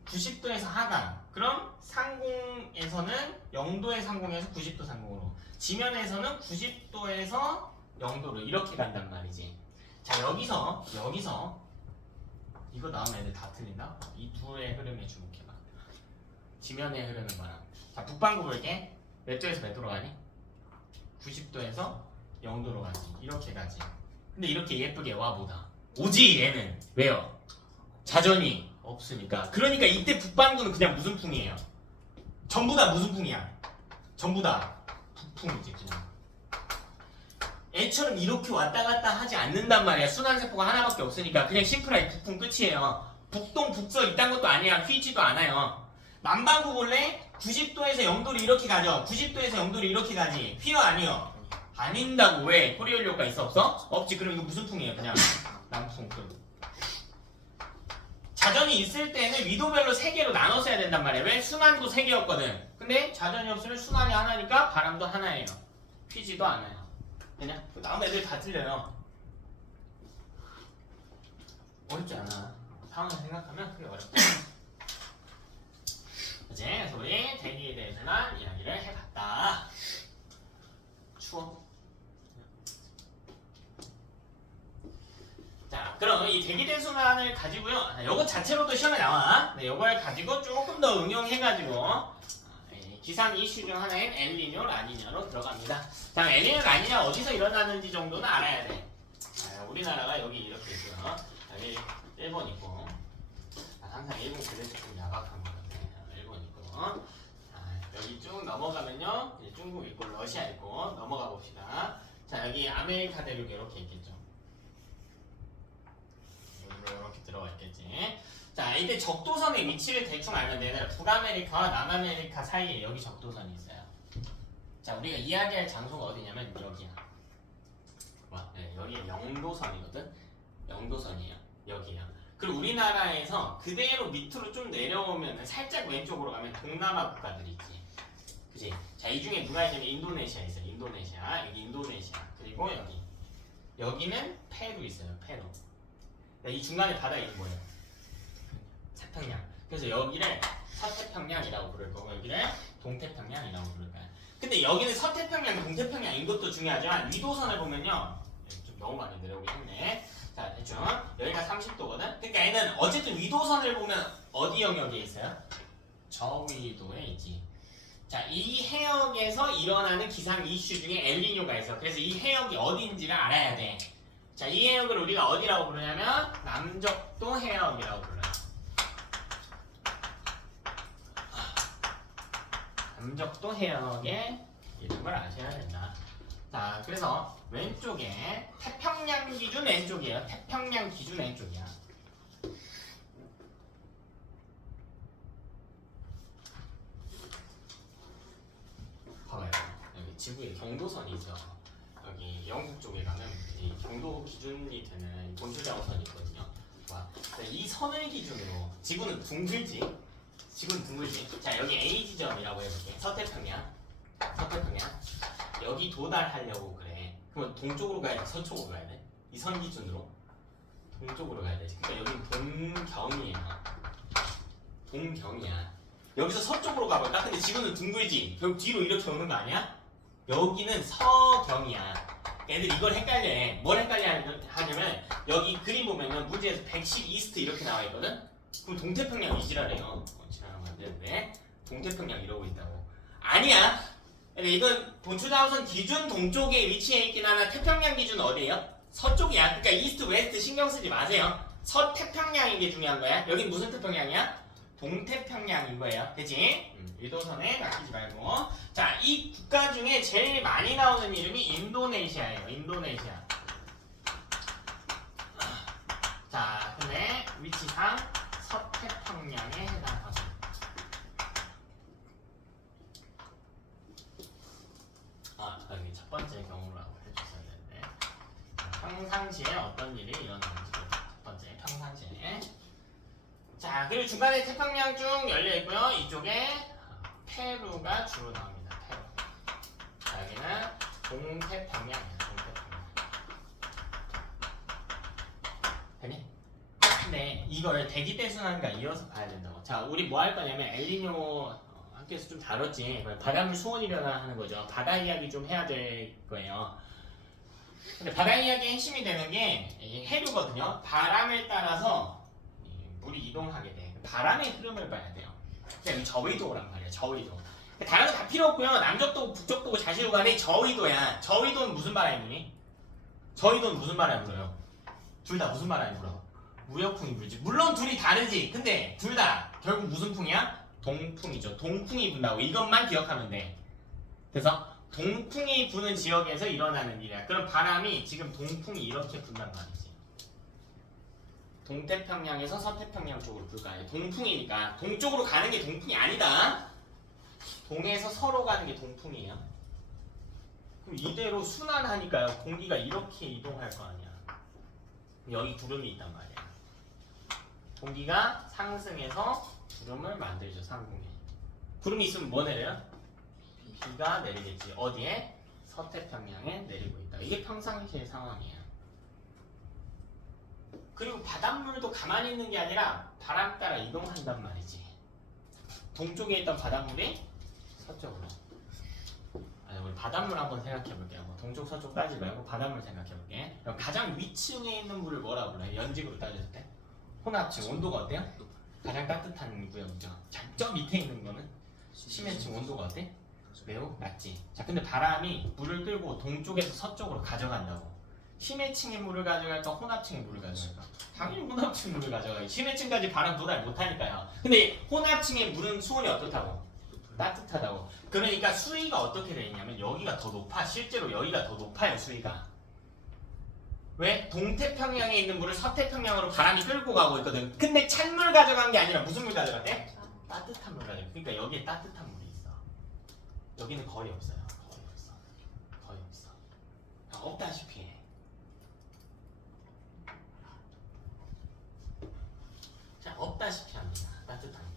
90도에서 하강. 그럼 상공에서는 0도의 상공에서 90도 상공으로, 지면에서는 90도에서 0도로 이렇게 간단 말이지. 자, 여기서 이거 나오면 애들 다 틀린다? 이 둘의 흐름에 주목해봐. 지면의 흐름은 뭐야? 자, 북반구 볼게. 몇 도에서 몇 도로 가니? 90도에서 0도로 가지. 이렇게 가지. 근데 이렇게 예쁘게 와보다. 오지 얘는. 왜요? 자전이 없으니까. 그러니까 이때 북반구는 그냥 무슨 풍이에요? 전부 다 무슨 풍이야? 전부 다 북풍이지 그냥. 애처럼 이렇게 왔다 갔다 하지 않는단 말이야. 순환세포가 하나밖에 없으니까. 그냥 심플하게 북풍 끝이에요. 북동, 북서 이딴 것도 아니야. 휘지도 않아요. 남반구 볼래? 90도에서 0도로 이렇게 가죠. 90도에서 0도로 이렇게 가지. 휘어 아니요? 아닌다고. 왜? 코리올료가 있어 없어? 없지. 그럼 이거 무슨 풍이에요? 그냥 남풍 끝. 자전이 있을 때는 위도별로 3개로 나눠서 해야 된단 말이야. 왜? 순환도 3개였거든. 근데 자전이 없으면 순환이 하나니까 바람도 하나예요. 휘지도 않아요. 그냥 다음 애들 다 틀려요. 어렵지 않아. 상황을 생각하면 그게 어렵다. 그치? 그래서 우리 대기에 대해서만 이야기를 해봤다. 추워. 자, 그럼 이 대기대순환을 가지고요. 요거 자체로도 시험에 나와. 네, 요걸 가지고 조금 더 응용해가지고 기상 이슈 중 하나인 엘니뇨, 라니냐로 들어갑니다. 자, 엘니뇨, 라니냐 어디서 일어나는지 정도는 알아야 돼. 자, 우리나라가 여기 이렇게 있고요. 여기 일본 있고. 항상 일본 그래서 좀 야박한 거 같네. 일본 있고. 여기 쭉 넘어가면요. 중국 있고 러시아 있고 넘어가 봅시다. 자, 여기 아메리카 대륙 이렇게 있겠죠. 이렇게 들어가 있겠지. 자, 이때 적도선의 위치를 대충 알면 되는 북아메리카와 남아메리카 사이에 여기 적도선이 있어요. 자, 우리가 이야기할 장소가 어디냐면 여기야. 네, 여기 영도선이거든. 영도선이에요. 여기야. 그리고 우리나라에서 그대로 밑으로 좀 내려오면 살짝 왼쪽으로 가면 동남아 국가들이 있지. 그치? 자, 이 중에 누가 있냐면 인도네시아 있어요. 인도네시아. 여기 인도네시아. 그리고 여기는 페루 있어요. 페루. 이 중간에 바다가 뭐예요? 태평양. 그래서 여기를 서태평양이라고 부를 거고 여기를 동태평양이라고 부를 거야. 근데 여기는 서태평양, 동태평양인 것도 중요하지만 위도선을 보면요. 좀 너무 많이 내려오긴 했네. 자, 대충 여기가 30도거든. 그러니까 얘는 어쨌든 위도선을 보면 어디 영역에 있어요? 저위도에 있지. 자, 이 해역에서 일어나는 기상 이슈 중에 엘니뇨가 있어. 그래서 이 해역이 어디인지를 알아야 돼. 자, 이 해역을 우리가 어디라고 부르냐면 남적도 해역이라고 불러요. 남적도 해역의 이런 걸 아셔야 된다. 자, 그래서 왼쪽에 태평양 기준 왼쪽이에요. 태평양 기준 왼쪽이야. 봐봐요. 여기 지구에 경도선이 있어. 여기 영국 쪽에 가면 이 경도 기준이 되는 본주자우선이 있거든요. 와, 이 선을 기준으로 지구는 둥글지? 지구는 둥글지? 자, 여기 A 지점이라고 해볼게. 서태평양. 서태평양. 여기 도달하려고 그래. 그러면 동쪽으로 가야 돼? 서쪽으로 가야 돼? 이 선 기준으로 동쪽으로 가야 돼. 그러니까 여긴 동경이에요. 동경이야. 여기서 서쪽으로 가볼까? 근데 지구는 둥글지? 그럼 뒤로 이렇게 오는 거 아니야? 여기는 서경이야. 애들 이걸 헷갈려 해. 뭘 헷갈려 하냐면 여기 그림 보면은 문제에서 110 이스트 이렇게 나와 있거든? 그럼 동태평양 이지라래요. 지나가면 안 되는데 동태평양 이러고 있다고. 아니야. 근데 이건 본주자우선 기준 동쪽에 위치해 있긴 하나 태평양 기준 어디예요? 서쪽이야. 그러니까 이스트 웨스트 신경 쓰지 마세요. 서태평양인 게 중요한 거야. 여긴 무슨 태평양이야? 동태평양인 거예요. 그치? 일도선에 맡기지 말고. 자, 이 국가 중에 제일 많이 나오는 이름이 인도네시아예요. 인도네시아. 자, 근데 위치상 서태평양에 해당하고. 여기 첫 번째 경우라고 해줬어야 되는데. 평상시에 어떤 일이 일어나는지. 첫 번째, 평상시에. 자, 그리고 중간에 태평양 쭉 열려있고요. 이쪽에 페루가 주로 나옵니다. 페루. 자, 여기는 동태평양이야. 동태평양. 되니? 근데 이걸 대기대순환과 이어서 봐야 된다고. 자, 우리 뭐 할 거냐면 엘니뇨 학교에서 좀 다뤘지. 바닷물 수온이 변화하는 거죠. 바다 이야기 좀 해야 될 거예요. 근데 바다 이야기의 핵심이 되는 게 해류거든요. 바람을 따라서 물이 이동하게 돼. 바람의 흐름을 봐야 돼요. 그냥 저위도란 말이야. 저위도. 다른 거 다 필요 없고요. 남쪽도고 북쪽도고 자시로 간에 저위도야. 저위도는 무슨 바람이 부니? 저위도는 무슨 바람이 불어요? 둘 다 무슨 바람이 불어? 무역풍이 불지. 물론 둘이 다르지. 근데 둘 다 결국 무슨 풍이야? 동풍이죠. 동풍이 분다고. 이것만 기억하면 돼. 그래서 동풍이 부는 지역에서 일어나는 일이야. 그럼 바람이 지금 동풍이 이렇게 분단 말이지. 동태평양에서 서태평양 쪽으로 불 아니야. 동풍이니까 동쪽으로 가는 게 동풍이 아니다. 동에서 서로 가는 게 동풍이에요. 그럼 이대로 순환하니까요. 공기가 이렇게 이동할 거 아니야. 여기 구름이 있단 말이야. 공기가 상승해서 구름을 만들죠. 상공에. 구름이 있으면 뭐 내려요? 비가 내리겠지. 어디에? 서태평양에 내리고 있다. 이게 평상시의 상황이에요. 그리고 바닷물도 가만히 있는 게 아니라 바람 따라 이동한단 말이지. 동쪽에 있던 바닷물이 서쪽으로. 우리 바닷물 한번 생각해 볼게요. 동쪽 서쪽 따지 말고 바닷물 생각해 볼게. 그럼 가장 위층에 있는 물을 뭐라고 불러요? 연직으로 따졌을 때? 혼합층. 온도가 어때요? 가장 따뜻한 구역이죠. 저 밑에 있는 거는 심해층. 온도가 어때? 매우 낮지. 자, 근데 바람이 물을 끌고 동쪽에서 서쪽으로 가져간다고. 심해층의 물을 가져갈까? 혼합층의 물을 가져갈까? 당연히 혼합층 물을 가져가기. 심해층까지 바람 도달 못하니까요. 근데 혼합층의 물은 수온이 어떻다고? 따뜻하다고. 그러니까 수위가 어떻게 되냐면 여기가 더 높아. 실제로 여기가 더 높아요. 수위가. 왜? 동태평양에 있는 물을 서태평양으로 바람이 끌고 가고 있거든. 근데 찬물 가져간 게 아니라 무슨 물 가져갔대? 따뜻한 물 가져가. 그러니까 여기에 따뜻한 물이 있어. 여기는 거의 없어요. 거의 없어. 거의 없어. 없다시피 해. 자, 없다시피 합니다. 따뜻한 물.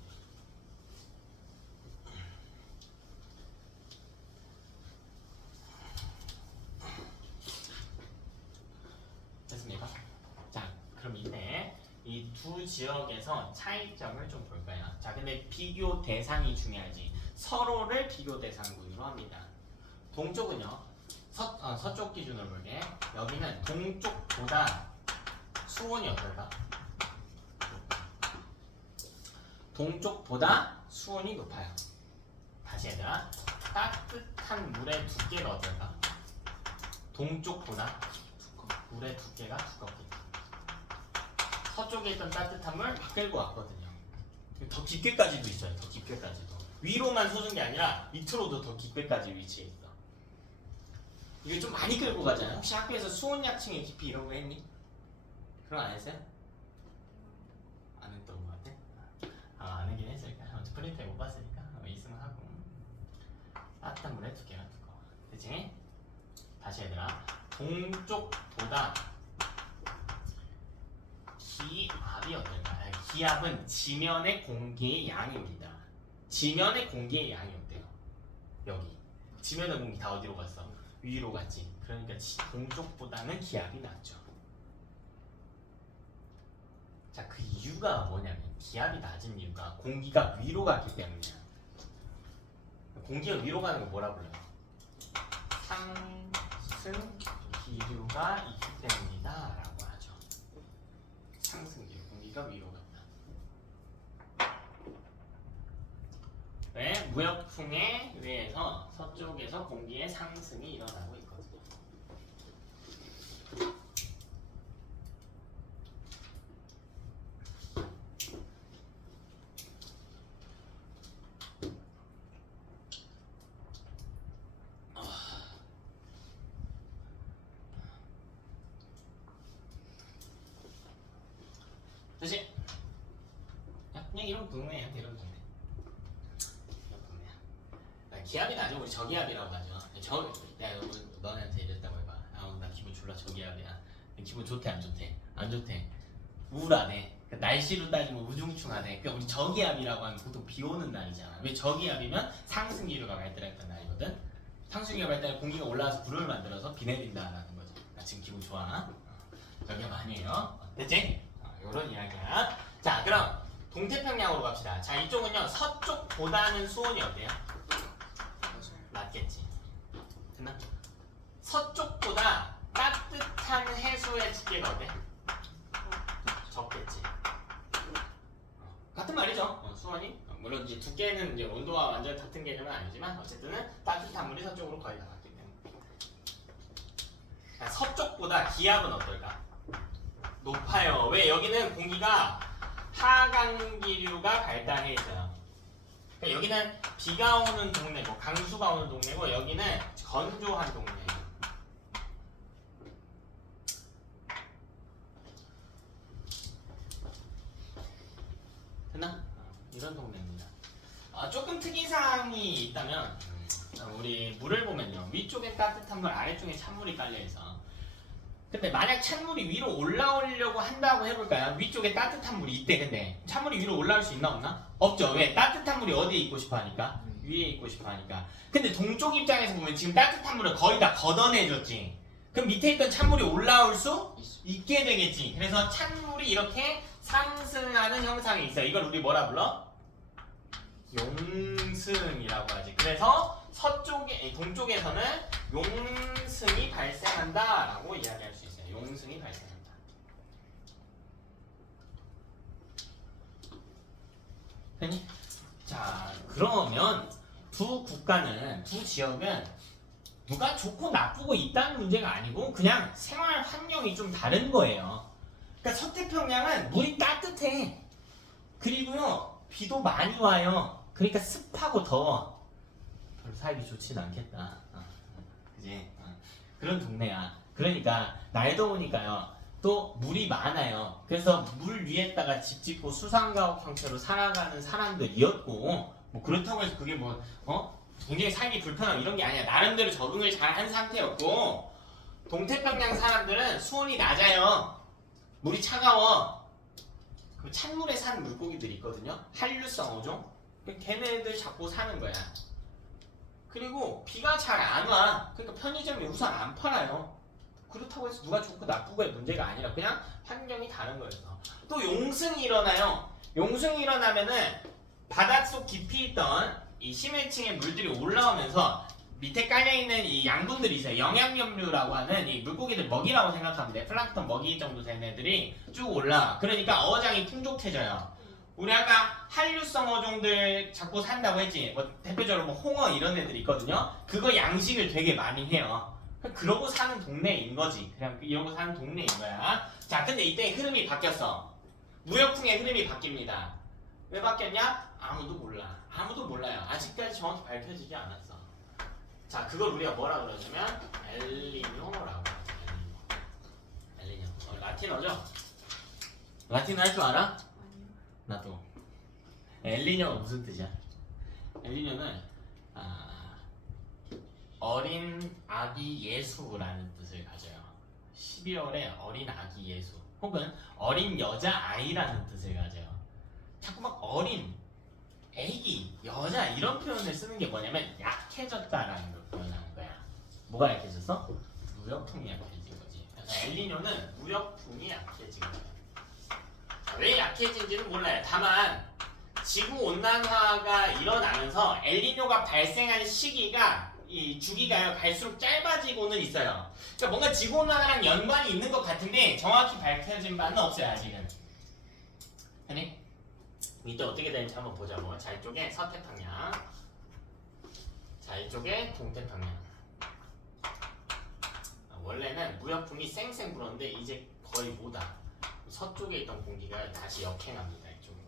됐습니까? 자, 그럼 이때 이 두 지역에서 차이점을 좀 볼 거예요. 자, 근데 비교 대상이 중요하지. 서로를 비교 대상군으로 합니다. 동쪽은요. 서쪽 기준으로 볼게. 여기는 동쪽보다 수온이 어떨까? 동쪽보다 수온이 높아요. 다시 얘들아. 따뜻한 물의 두께가 어떨까? 동쪽보다 물의 두께가 두껍게. 서쪽에 있던 따뜻한 물 막 끌고 왔거든요. 더 깊게까지도 있어요. 더 깊게까지도. 위로만 솟은 게 아니라 밑으로도 더 깊게까지 위치해 있어. 이거 좀 많이 끌고 가잖아. 혹시 학교에서 수온약층의 깊이 이런 거 했니? 그런 거 안 했어요? 안 했던 거 같아? 안 하긴 했으니까. 아무튼 프린트에 못 봤으니까 있으면 하고. 따뜻한 물에 두께가 두꺼워. 그치? 다시 얘들아. 동쪽보다 기압이 어떨까? 기압은 지면의 공기의 양입니다. 지면의 공기의 양이 어때요? 여기. 지면의 공기 다 어디로 갔어? 위로 갔지. 그러니까 동쪽보다는 기압이 낮죠. 자, 그 이유가 뭐냐면 기압이 낮은 이유가 공기가 위로 갔기 때문이야. 공기가 위로 가는 거 뭐라 불러요? 상승 기류가 있기 때문이다 라고 하죠. 상승 기류, 공기가 위로 간다. 왜? 무역풍에 의해서 서쪽에서 공기의 상승이 일어나고 있거든요. 다시 그냥 이런 동네야. 이런 동네. 이런 동네야. 기압이 나죠. 우리 저기압이라고 하죠. 내가 너네한테 이랬다고 해봐. 나 기분 졸라 저기압이야. 기분 좋대 안 좋대? 안 좋대. 우울하네. 날씨로 따지면 우중충하네. 그러니까 우리 저기압이라고 하면 보통 비 오는 날이잖아. 왜 저기압이면 상승기류가 발달했던 날이거든. 상승기류가 발달해 공기가 올라와서 구름을 만들어서 비 내린다라는 거지. 나 지금 기분 좋아. 저기압 아니에요. 됐지? 이런 이야기야. 자, 그럼 동태평양으로 갑시다. 자, 이쪽은요 서쪽보다는 수온이 어때요? 낮겠지. 됐나? 서쪽보다 따뜻한 해수의 집게가 어때? 적겠지. 같은 말이죠. 수온이 물론 이제 두께는 이제 온도와 완전 같은 개념은 아니지만 어쨌든은 따뜻한 물이 서쪽으로 거의 다 갔기 때문에. 자, 서쪽보다 기압은 어떨까? 높아요. 왜? 여기는 공기가 하강기류가 발달해 있어요. 그러니까 여기는 비가 오는 동네고 강수가 오는 동네고 여기는 건조한 동네예요. 됐나? 이런 동네입니다. 조금 특이사항이 있다면 우리 물을 보면요. 위쪽엔 따뜻한 물, 아래쪽에 찬물이 깔려있어. 근데 만약 찬물이 위로 올라오려고 한다고 해볼까요? 위쪽에 따뜻한 물이 있대. 근데 찬물이 위로 올라올 수 있나 없나? 없죠. 왜? 따뜻한 물이 어디에 있고 싶어 하니까? 위에 있고 싶어 하니까. 근데 동쪽 입장에서 보면 지금 따뜻한 물을 거의 다 걷어내줬지. 그럼 밑에 있던 찬물이 올라올 수 있게 되겠지. 그래서 찬물이 이렇게 상승하는 형상이 있어요. 이걸 우리 뭐라 불러? 용승이라고 하지. 그래서 동쪽에서는 용승이 발생한다라고 이야기할 수 있어요. 용승이 발생한다. 됐니? 자, 그러면 두 지역은 누가 좋고 나쁘고 있다는 문제가 아니고 그냥 생활 환경이 좀 다른 거예요. 그러니까 서태평양은 물이 따뜻해. 그리고요, 비도 많이 와요. 그러니까 습하고 더워. 별로 사이비 좋지는 않겠다. 그지? 그런 동네야. 그러니까 날 더우니까요. 또 물이 많아요. 그래서 물 위에다가 집 짓고 수상가옥 형태로 살아가는 사람들이었고, 뭐 그렇다고 해서 그게 굉장히 살기 불편함 이런 게 아니야. 나름대로 적응을 잘 한 상태였고, 동태평양 사람들은 수온이 낮아요. 물이 차가워. 그 찬물에 사는 물고기들이 있거든요. 한류성 어종. 걔네들 잡고 사는 거야. 그리고 비가 잘 안 와. 그러니까 편의점에 우산 안 팔아요. 그렇다고 해서 누가 좋고 나쁘고의 문제가 아니라 그냥 환경이 다른 거였어. 또 용승이 일어나요. 용승이 일어나면은 바닷속 깊이 있던 이 심해층의 물들이 올라오면서 밑에 깔려있는 이 양분들이 있어요. 영양염류라고 하는 이 물고기들 먹이라고 생각하면 돼. 플랑크톤 먹이 정도 되는 애들이 쭉 올라. 그러니까 어장이 풍족해져요. 우리 아까 한류성 어종들 잡고 산다고 했지. 대표적으로 홍어 이런 애들 있거든요. 그거 양식을 되게 많이 해요. 그러고 사는 동네인 거지. 그냥 이러고 사는 동네인 거야. 자, 근데 이때 흐름이 바뀌었어. 무역풍의 흐름이 바뀝니다. 왜 바뀌었냐? 아무도 몰라. 아무도 몰라요. 아직까지 정확히 밝혀지지 않았어. 자, 그걸 우리가 뭐라 그러냐면 엘니뇨라고 하죠. 엘니뇨. 라틴어죠? 라틴어 할 줄 알아? 나도. 엘니뇨가 무슨 뜻이야? 엘니뇨는 어린 아기 예수라는 뜻을 가져요. 12월에 어린 아기 예수 혹은 어린 여자 아이라는 뜻을 가져요. 자꾸 막 어린, 애기, 여자 이런 표현을 쓰는 게 뭐냐면 약해졌다라는 걸 표현하는 거야. 뭐가 약해졌어? 무역풍이 약해진 거지. 그래서 엘니뇨는 무역풍이 약해진 거야. 왜 약해진지는 몰라요. 다만 지구온난화가 일어나면서 엘니뇨가 발생하는 시기가 이 주기가요 갈수록 짧아지고는 있어요. 그러니까 뭔가 지구온난화랑 연관이 있는 것 같은데 정확히 밝혀진 바는 없어요 아직은. 아니? 이때 어떻게 되는지 한번 보자고. 자, 이쪽에 서태평양, 자, 이쪽에 동태평양. 원래는 무역풍이 쌩쌩 불었는데 이제 거의 못와. 서쪽에 있던 공기가 다시 역행합니다. 이쪽으로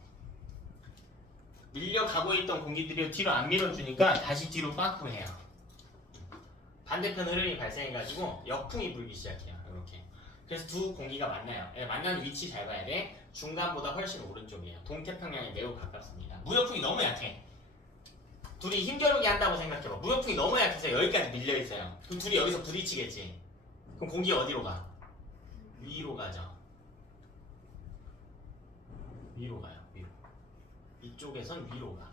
밀려가고 있던 공기들이 뒤로 안 밀어주니까 다시 뒤로 빠꾸해요. 반대편 흐름이 발생해가지고 역풍이 불기 시작해요. 이렇게. 그래서 두 공기가 만나요. 만나는 위치 잘 봐야 돼. 중간보다 훨씬 오른쪽이에요. 동태평양에 매우 가깝습니다. 무역풍이 너무 약해. 둘이 힘겨루기 한다고 생각해봐. 무역풍이 너무 약해서 여기까지 밀려있어요. 그럼 둘이 여기서 부딪히겠지. 그럼 공기가 어디로 가? 위로 가죠. 위로 가요. 위로. 이쪽에선 위로 가.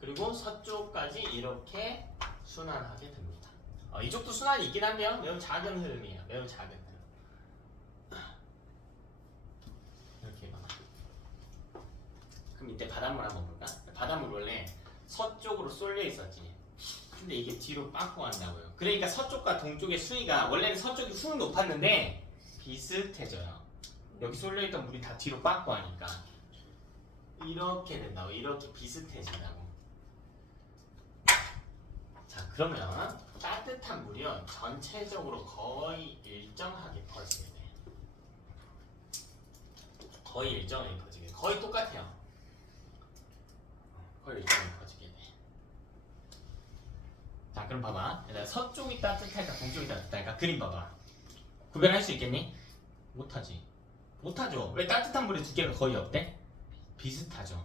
그리고 서쪽까지 이렇게 순환하게 됩니다. 이쪽도 순환이 있긴 한데요. 매우 작은 흐름이에요. 매우 작은 흐름. 이렇게 봐. 그럼 이때 바닷물 한번 볼까? 바닷물 원래 서쪽으로 쏠려 있었지. 근데 이게 뒤로 빠꾸 한다고요. 그러니까 서쪽과 동쪽의 수위가 원래는 서쪽이 훅 높았는데 비슷해져요. 여기 쏠려있던 물이 다 뒤로 빠꾸 하니까 이렇게 된다고. 이렇게 비슷해진다고. 자, 그러면 따뜻한 물이요 전체적으로 거의 일정하게 퍼지게 돼. 거의 일정하게 퍼지게 돼. 거의 똑같아요. 거의 일정하게 퍼지게 돼. 자, 그럼 봐봐. 서쪽이 따뜻할까 동쪽이 따뜻할까 그림 봐봐. 구별할 수 있겠니? 못하지. 못하죠. 왜? 따뜻한 물의 두께가 거의 어때? 비슷하죠.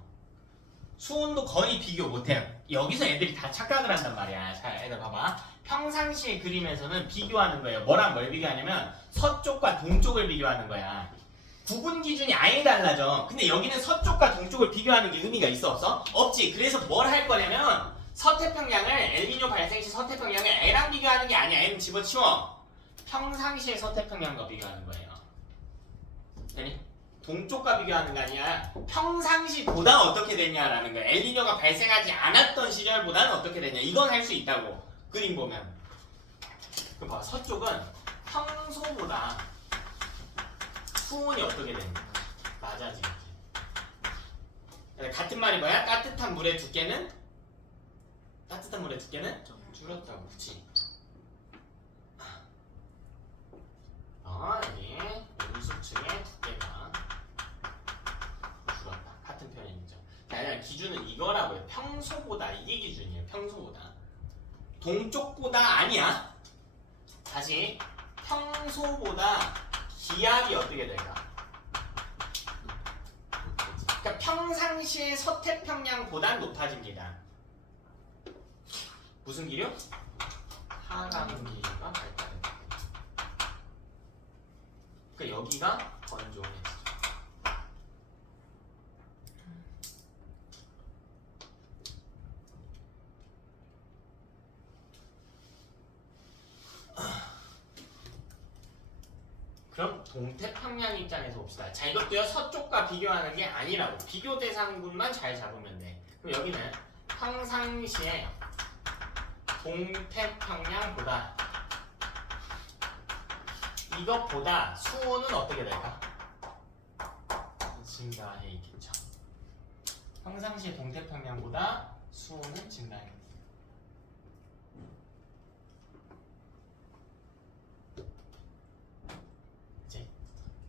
수온도 거의 비교 못해요. 여기서 애들이 다 착각을 한단 말이야. 자, 애들 봐봐. 평상시의 그림에서는 비교하는 거예요. 뭐랑 뭘 비교하냐면 서쪽과 동쪽을 비교하는 거야. 구분 기준이 아예 달라져. 근데 여기는 서쪽과 동쪽을 비교하는 게 의미가 있어 없어? 없지. 그래서 뭘 할 거냐면 서태평양을 엘니뇨 발생 시 서태평양을 애랑 비교하는 게 아니야. 애는 집어치워. 평상시의 서태평양과 비교하는 거예요. 되니? 동쪽과 비교하는 게 아니야. 평상시보다 어떻게 됐냐라는 거야. 엘니뇨가 발생하지 않았던 시절보다는 어떻게 됐냐. 이건 할 수 있다고. 그림 보면. 그럼 봐. 서쪽은 평소보다 수온이 어떻게 되는가. 낮아지겠지. 같은 말이 뭐야? 따뜻한 물의 두께는 줄었다고. 그치? 여기 온수층의 두께가 줄었다. 같은 표현이죠. 자, 기준은 이거라고 해요. 평소보다. 이게 기준이에요. 평소보다. 동쪽보다 아니야. 다시 평소보다 기압이 어떻게 될까? 그러니까 평상시의 서태평양보다 높아집니다. 무슨 기류? 하강기류가 발달합니다. 그러니까 여기가 건조해지죠. 그럼 동태평양 입장에서 봅시다. 자, 이것도요 서쪽과 비교하는 게 아니라고. 비교 대상군만 잘 잡으면 돼. 그럼 여기는 평상시에 동태평양보다 이것보다 수온은 어떻게 될까? 증가해 있겠죠. 평상시에 동태평양보다 수온은 증가해. 이제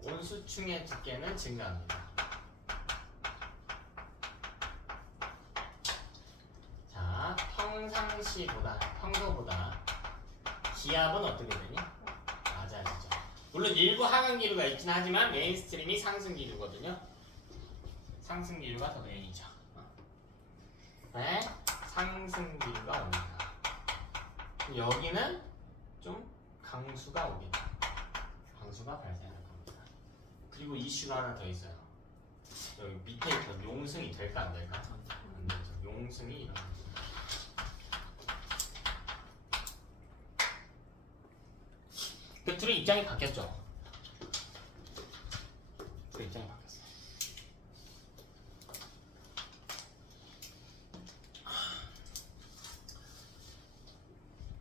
온수층의 두께는 증가합니다. 자, 평소보다 기압은 어떻게 되니? 낮아지죠. 물론 일부 하강 기류가 있긴 하지만 메인스트림이 상승 기류거든요. 상승 기류가 더 메인이죠. 네, 상승 기류가 옵니다. 여기는 좀 강수가 오겠다. 강수가 발생할 겁니다. 그리고 이슈가 하나 더 있어요. 여기 밑에 있던 용승이 될까 안 될까? 안 되죠. 용승이 일어납니다. 그 둘의 입장이 바뀌었죠. 둘의 입장이 바뀌었어요.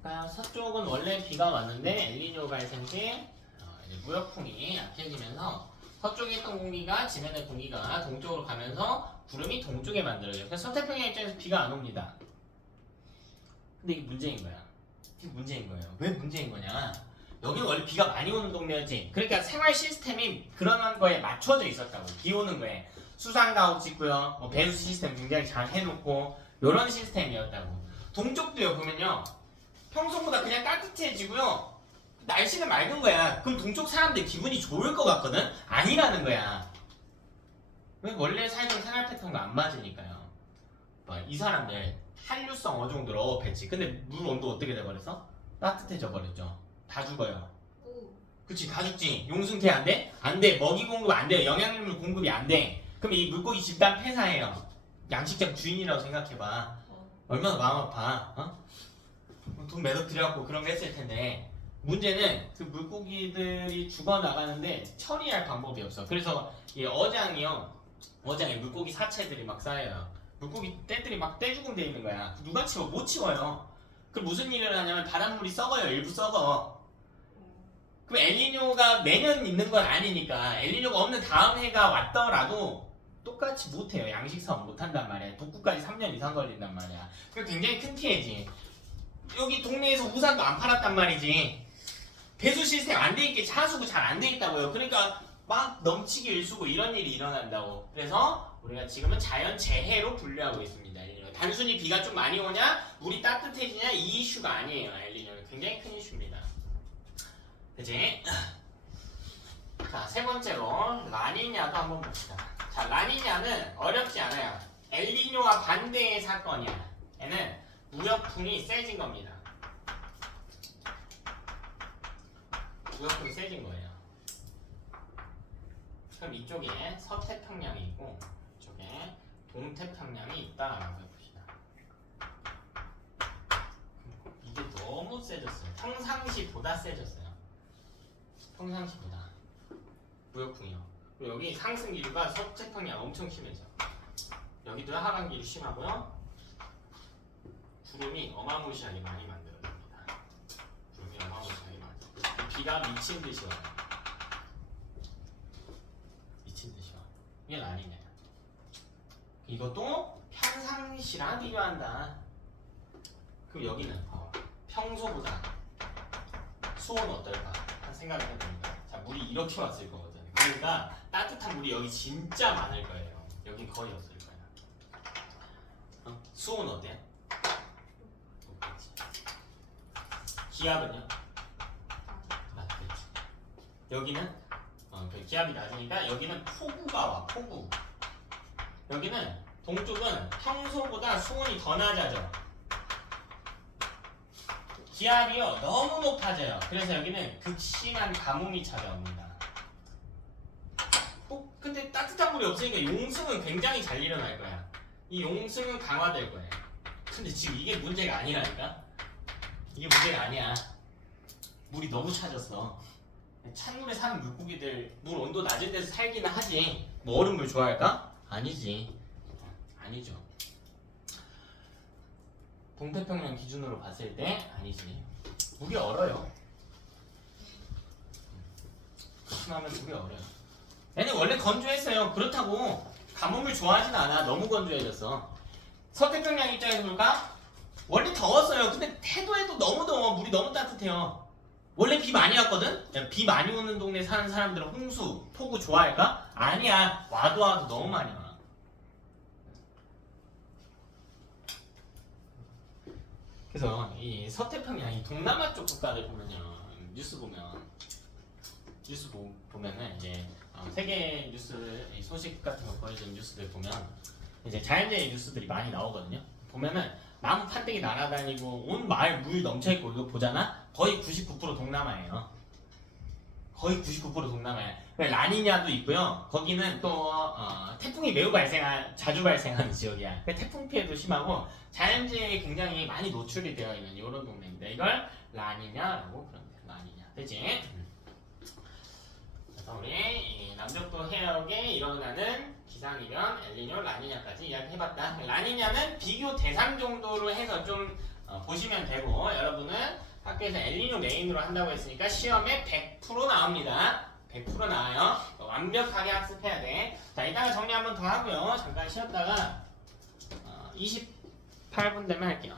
그러니까 서쪽은 원래 비가 왔는데 엘니뇨 발생 때 무역풍이 약해지면서 서쪽에 있던 공기가 지면의 공기가 동쪽으로 가면서 구름이 동쪽에 만들어져요. 그래서 서태평양 입장에서 비가 안 옵니다. 근데 이게 문제인 거야. 이게 문제인 거예요. 왜 문제인 거냐? 여기는 원래 비가 많이 오는 동네였지. 그러니까 생활 시스템이 그런 거에 맞춰져 있었다고. 비 오는 거에 수상 가옥 짓고요, 뭐 배수 시스템 굉장히 잘 해놓고 이런 시스템이었다고. 동쪽도요 보면요, 평소보다 그냥 따뜻해지고요, 날씨는 맑은 거야. 그럼 동쪽 사람들 기분이 좋을 것 같거든? 아니라는 거야. 왜? 원래 살던 생활 패턴과 안 맞으니까요. 이 사람들 한류성 어종들 어업했지. 근데 물 온도 어떻게 돼버렸어? 따뜻해져 버렸죠. 다 죽어요. 그치, 다 죽지. 용승태 안 돼? 안 돼. 먹이 공급 안 돼. 영양물 공급이 안 돼. 그럼 이 물고기 집단 폐사해요. 양식장 주인이라고 생각해봐. 얼마나 마음 아파. 어? 돈 매덕 들여갖고 그런 거 했을 텐데, 문제는 그 물고기들이 죽어나가는데 처리할 방법이 없어. 그래서 이 어장에 물고기 사체들이 막 쌓여요. 물고기 떼들이 막 떼죽음 돼 있는 거야. 누가 치워? 못 치워요. 그럼 무슨 일을 하냐면 바닷물이 썩어요. 일부 썩어. 그럼 엘니뇨가 매년 있는 건 아니니까 엘니뇨가 없는 다음 해가 왔더라도 똑같이 못해요. 양식 사업 못한단 말이야. 복구까지 3년 이상 걸린단 말이야. 그 굉장히 큰 피해지. 여기 동네에서 우산도 안 팔았단 말이지. 배수 시스템 안 돼 있게 하수구 잘 안 돼 있다고요. 그러니까 막 넘치게 일수고 이런 일이 일어난다고. 그래서 우리가 지금은 자연 재해로 분류하고 있습니다. 엘니뇨. 단순히 비가 좀 많이 오냐, 물이 따뜻해지냐 이 이슈가 아니에요. 엘니뇨는 굉장히 큰 이슈입니다. 그치? 자, 세 번째로 라니냐도 한번 봅시다. 자, 라니냐는 어렵지 않아요. 엘니뇨와 반대의 사건이야. 얘는 무역풍이 세진 겁니다. 무역풍이 세진 거예요. 그럼 이쪽에 서태평양이 있고 이쪽에 동태평양이 있다라고 해봅시다. 이게 너무 세졌어요. 평상시보다 세졌어요. 평상시보다. 무역풍이요. 그리고 여기 상승 기류가 서태평양 엄청 심해져. 여기도 하강 기류 심하고요. 구름이 어마무시하게 많이 만들어집니다. 구름이 어마무시하게 많이. 비가 미친 듯이 와요. 미친 듯이 와. 이게 라니냐야. 이것도 평상시랑 비교한다. 그럼 여기는 평소보다 수온은 어떨까? 한 생각을 해봅니다. 자, 물이 이렇게 왔을 거거든. 그러니까 따뜻한 물이 여기 진짜 많을 거예요. 여긴 거의 없을 거야. 수온은 어때요? 기압은요? 낮겠지. 여기는 그 기압이 낮으니까 여기는 폭우가 와. 폭우. 여기는 동쪽은 평소보다 수온이 더 낮아져. 기압이요 너무 높아져요. 그래서 여기는 극심한 가뭄이 찾아옵니다. 근데 따뜻한 물이 없으니까 용승은 굉장히 잘 일어날 거야. 이 용승은 강화될 거예요. 근데 지금 이게 문제가 아니라니까? 이게 문제가 아니야. 물이 너무 차졌어. 찬물에 사는 물고기들 물 온도 낮은 데서 살기는 하지. 뭐 얼음물 좋아할까? 아니지. 아니죠. 동태평양 기준으로 봤을 때 아니지. 물이 얼어요. 심하면 물이 얼어요. 얘는 원래 건조했어요. 그렇다고 가뭄을 좋아하진 않아. 너무 건조해졌어. 서태평양 입장에서 볼까? 원래 더웠어요. 근데 태도에도 너무 더워. 물이 너무 따뜻해요. 원래 비 많이 왔거든? 비 많이 오는 동네 사는 사람들은 홍수, 폭우 좋아할까? 아니야. 와도 너무 많이 와. 그래서 이 서태평양 이 동남아 쪽 국가들 보면요, 보면은 이제 세계 뉴스 이 소식 같은 거 보여주는 뉴스들 보면 이제 자연재해 뉴스들이 많이 나오거든요. 보면은 나무 판때기 날아다니고 온 마을 물 넘쳐 있고 이거 보잖아. 거의 99% 동남아예요. 거의 99% 동남아예요. 라니냐도 있고요. 거기는 또 태풍이 매우 자주 발생하는 지역이야. 태풍 피해도 심하고 자연재해에 굉장히 많이 노출이 되어 있는 이런 동네입니다. 이걸 라니냐라고 부릅니다. 라니냐, 되지? 그래서 우리 이 남쪽도 해역에 일어나는 기상이변 엘니뇨, 라니냐까지 이야기해봤다. 라니냐는 비교 대상 정도로 해서 좀 보시면 되고, 여러분은 학교에서 엘니뇨 메인으로 한다고 했으니까 시험에 100% 나옵니다. 100% 나와요. 완벽하게 학습해야 돼. 자, 이따가 정리 한번 더 하고요. 잠깐 쉬었다가 28분 되면 할게요.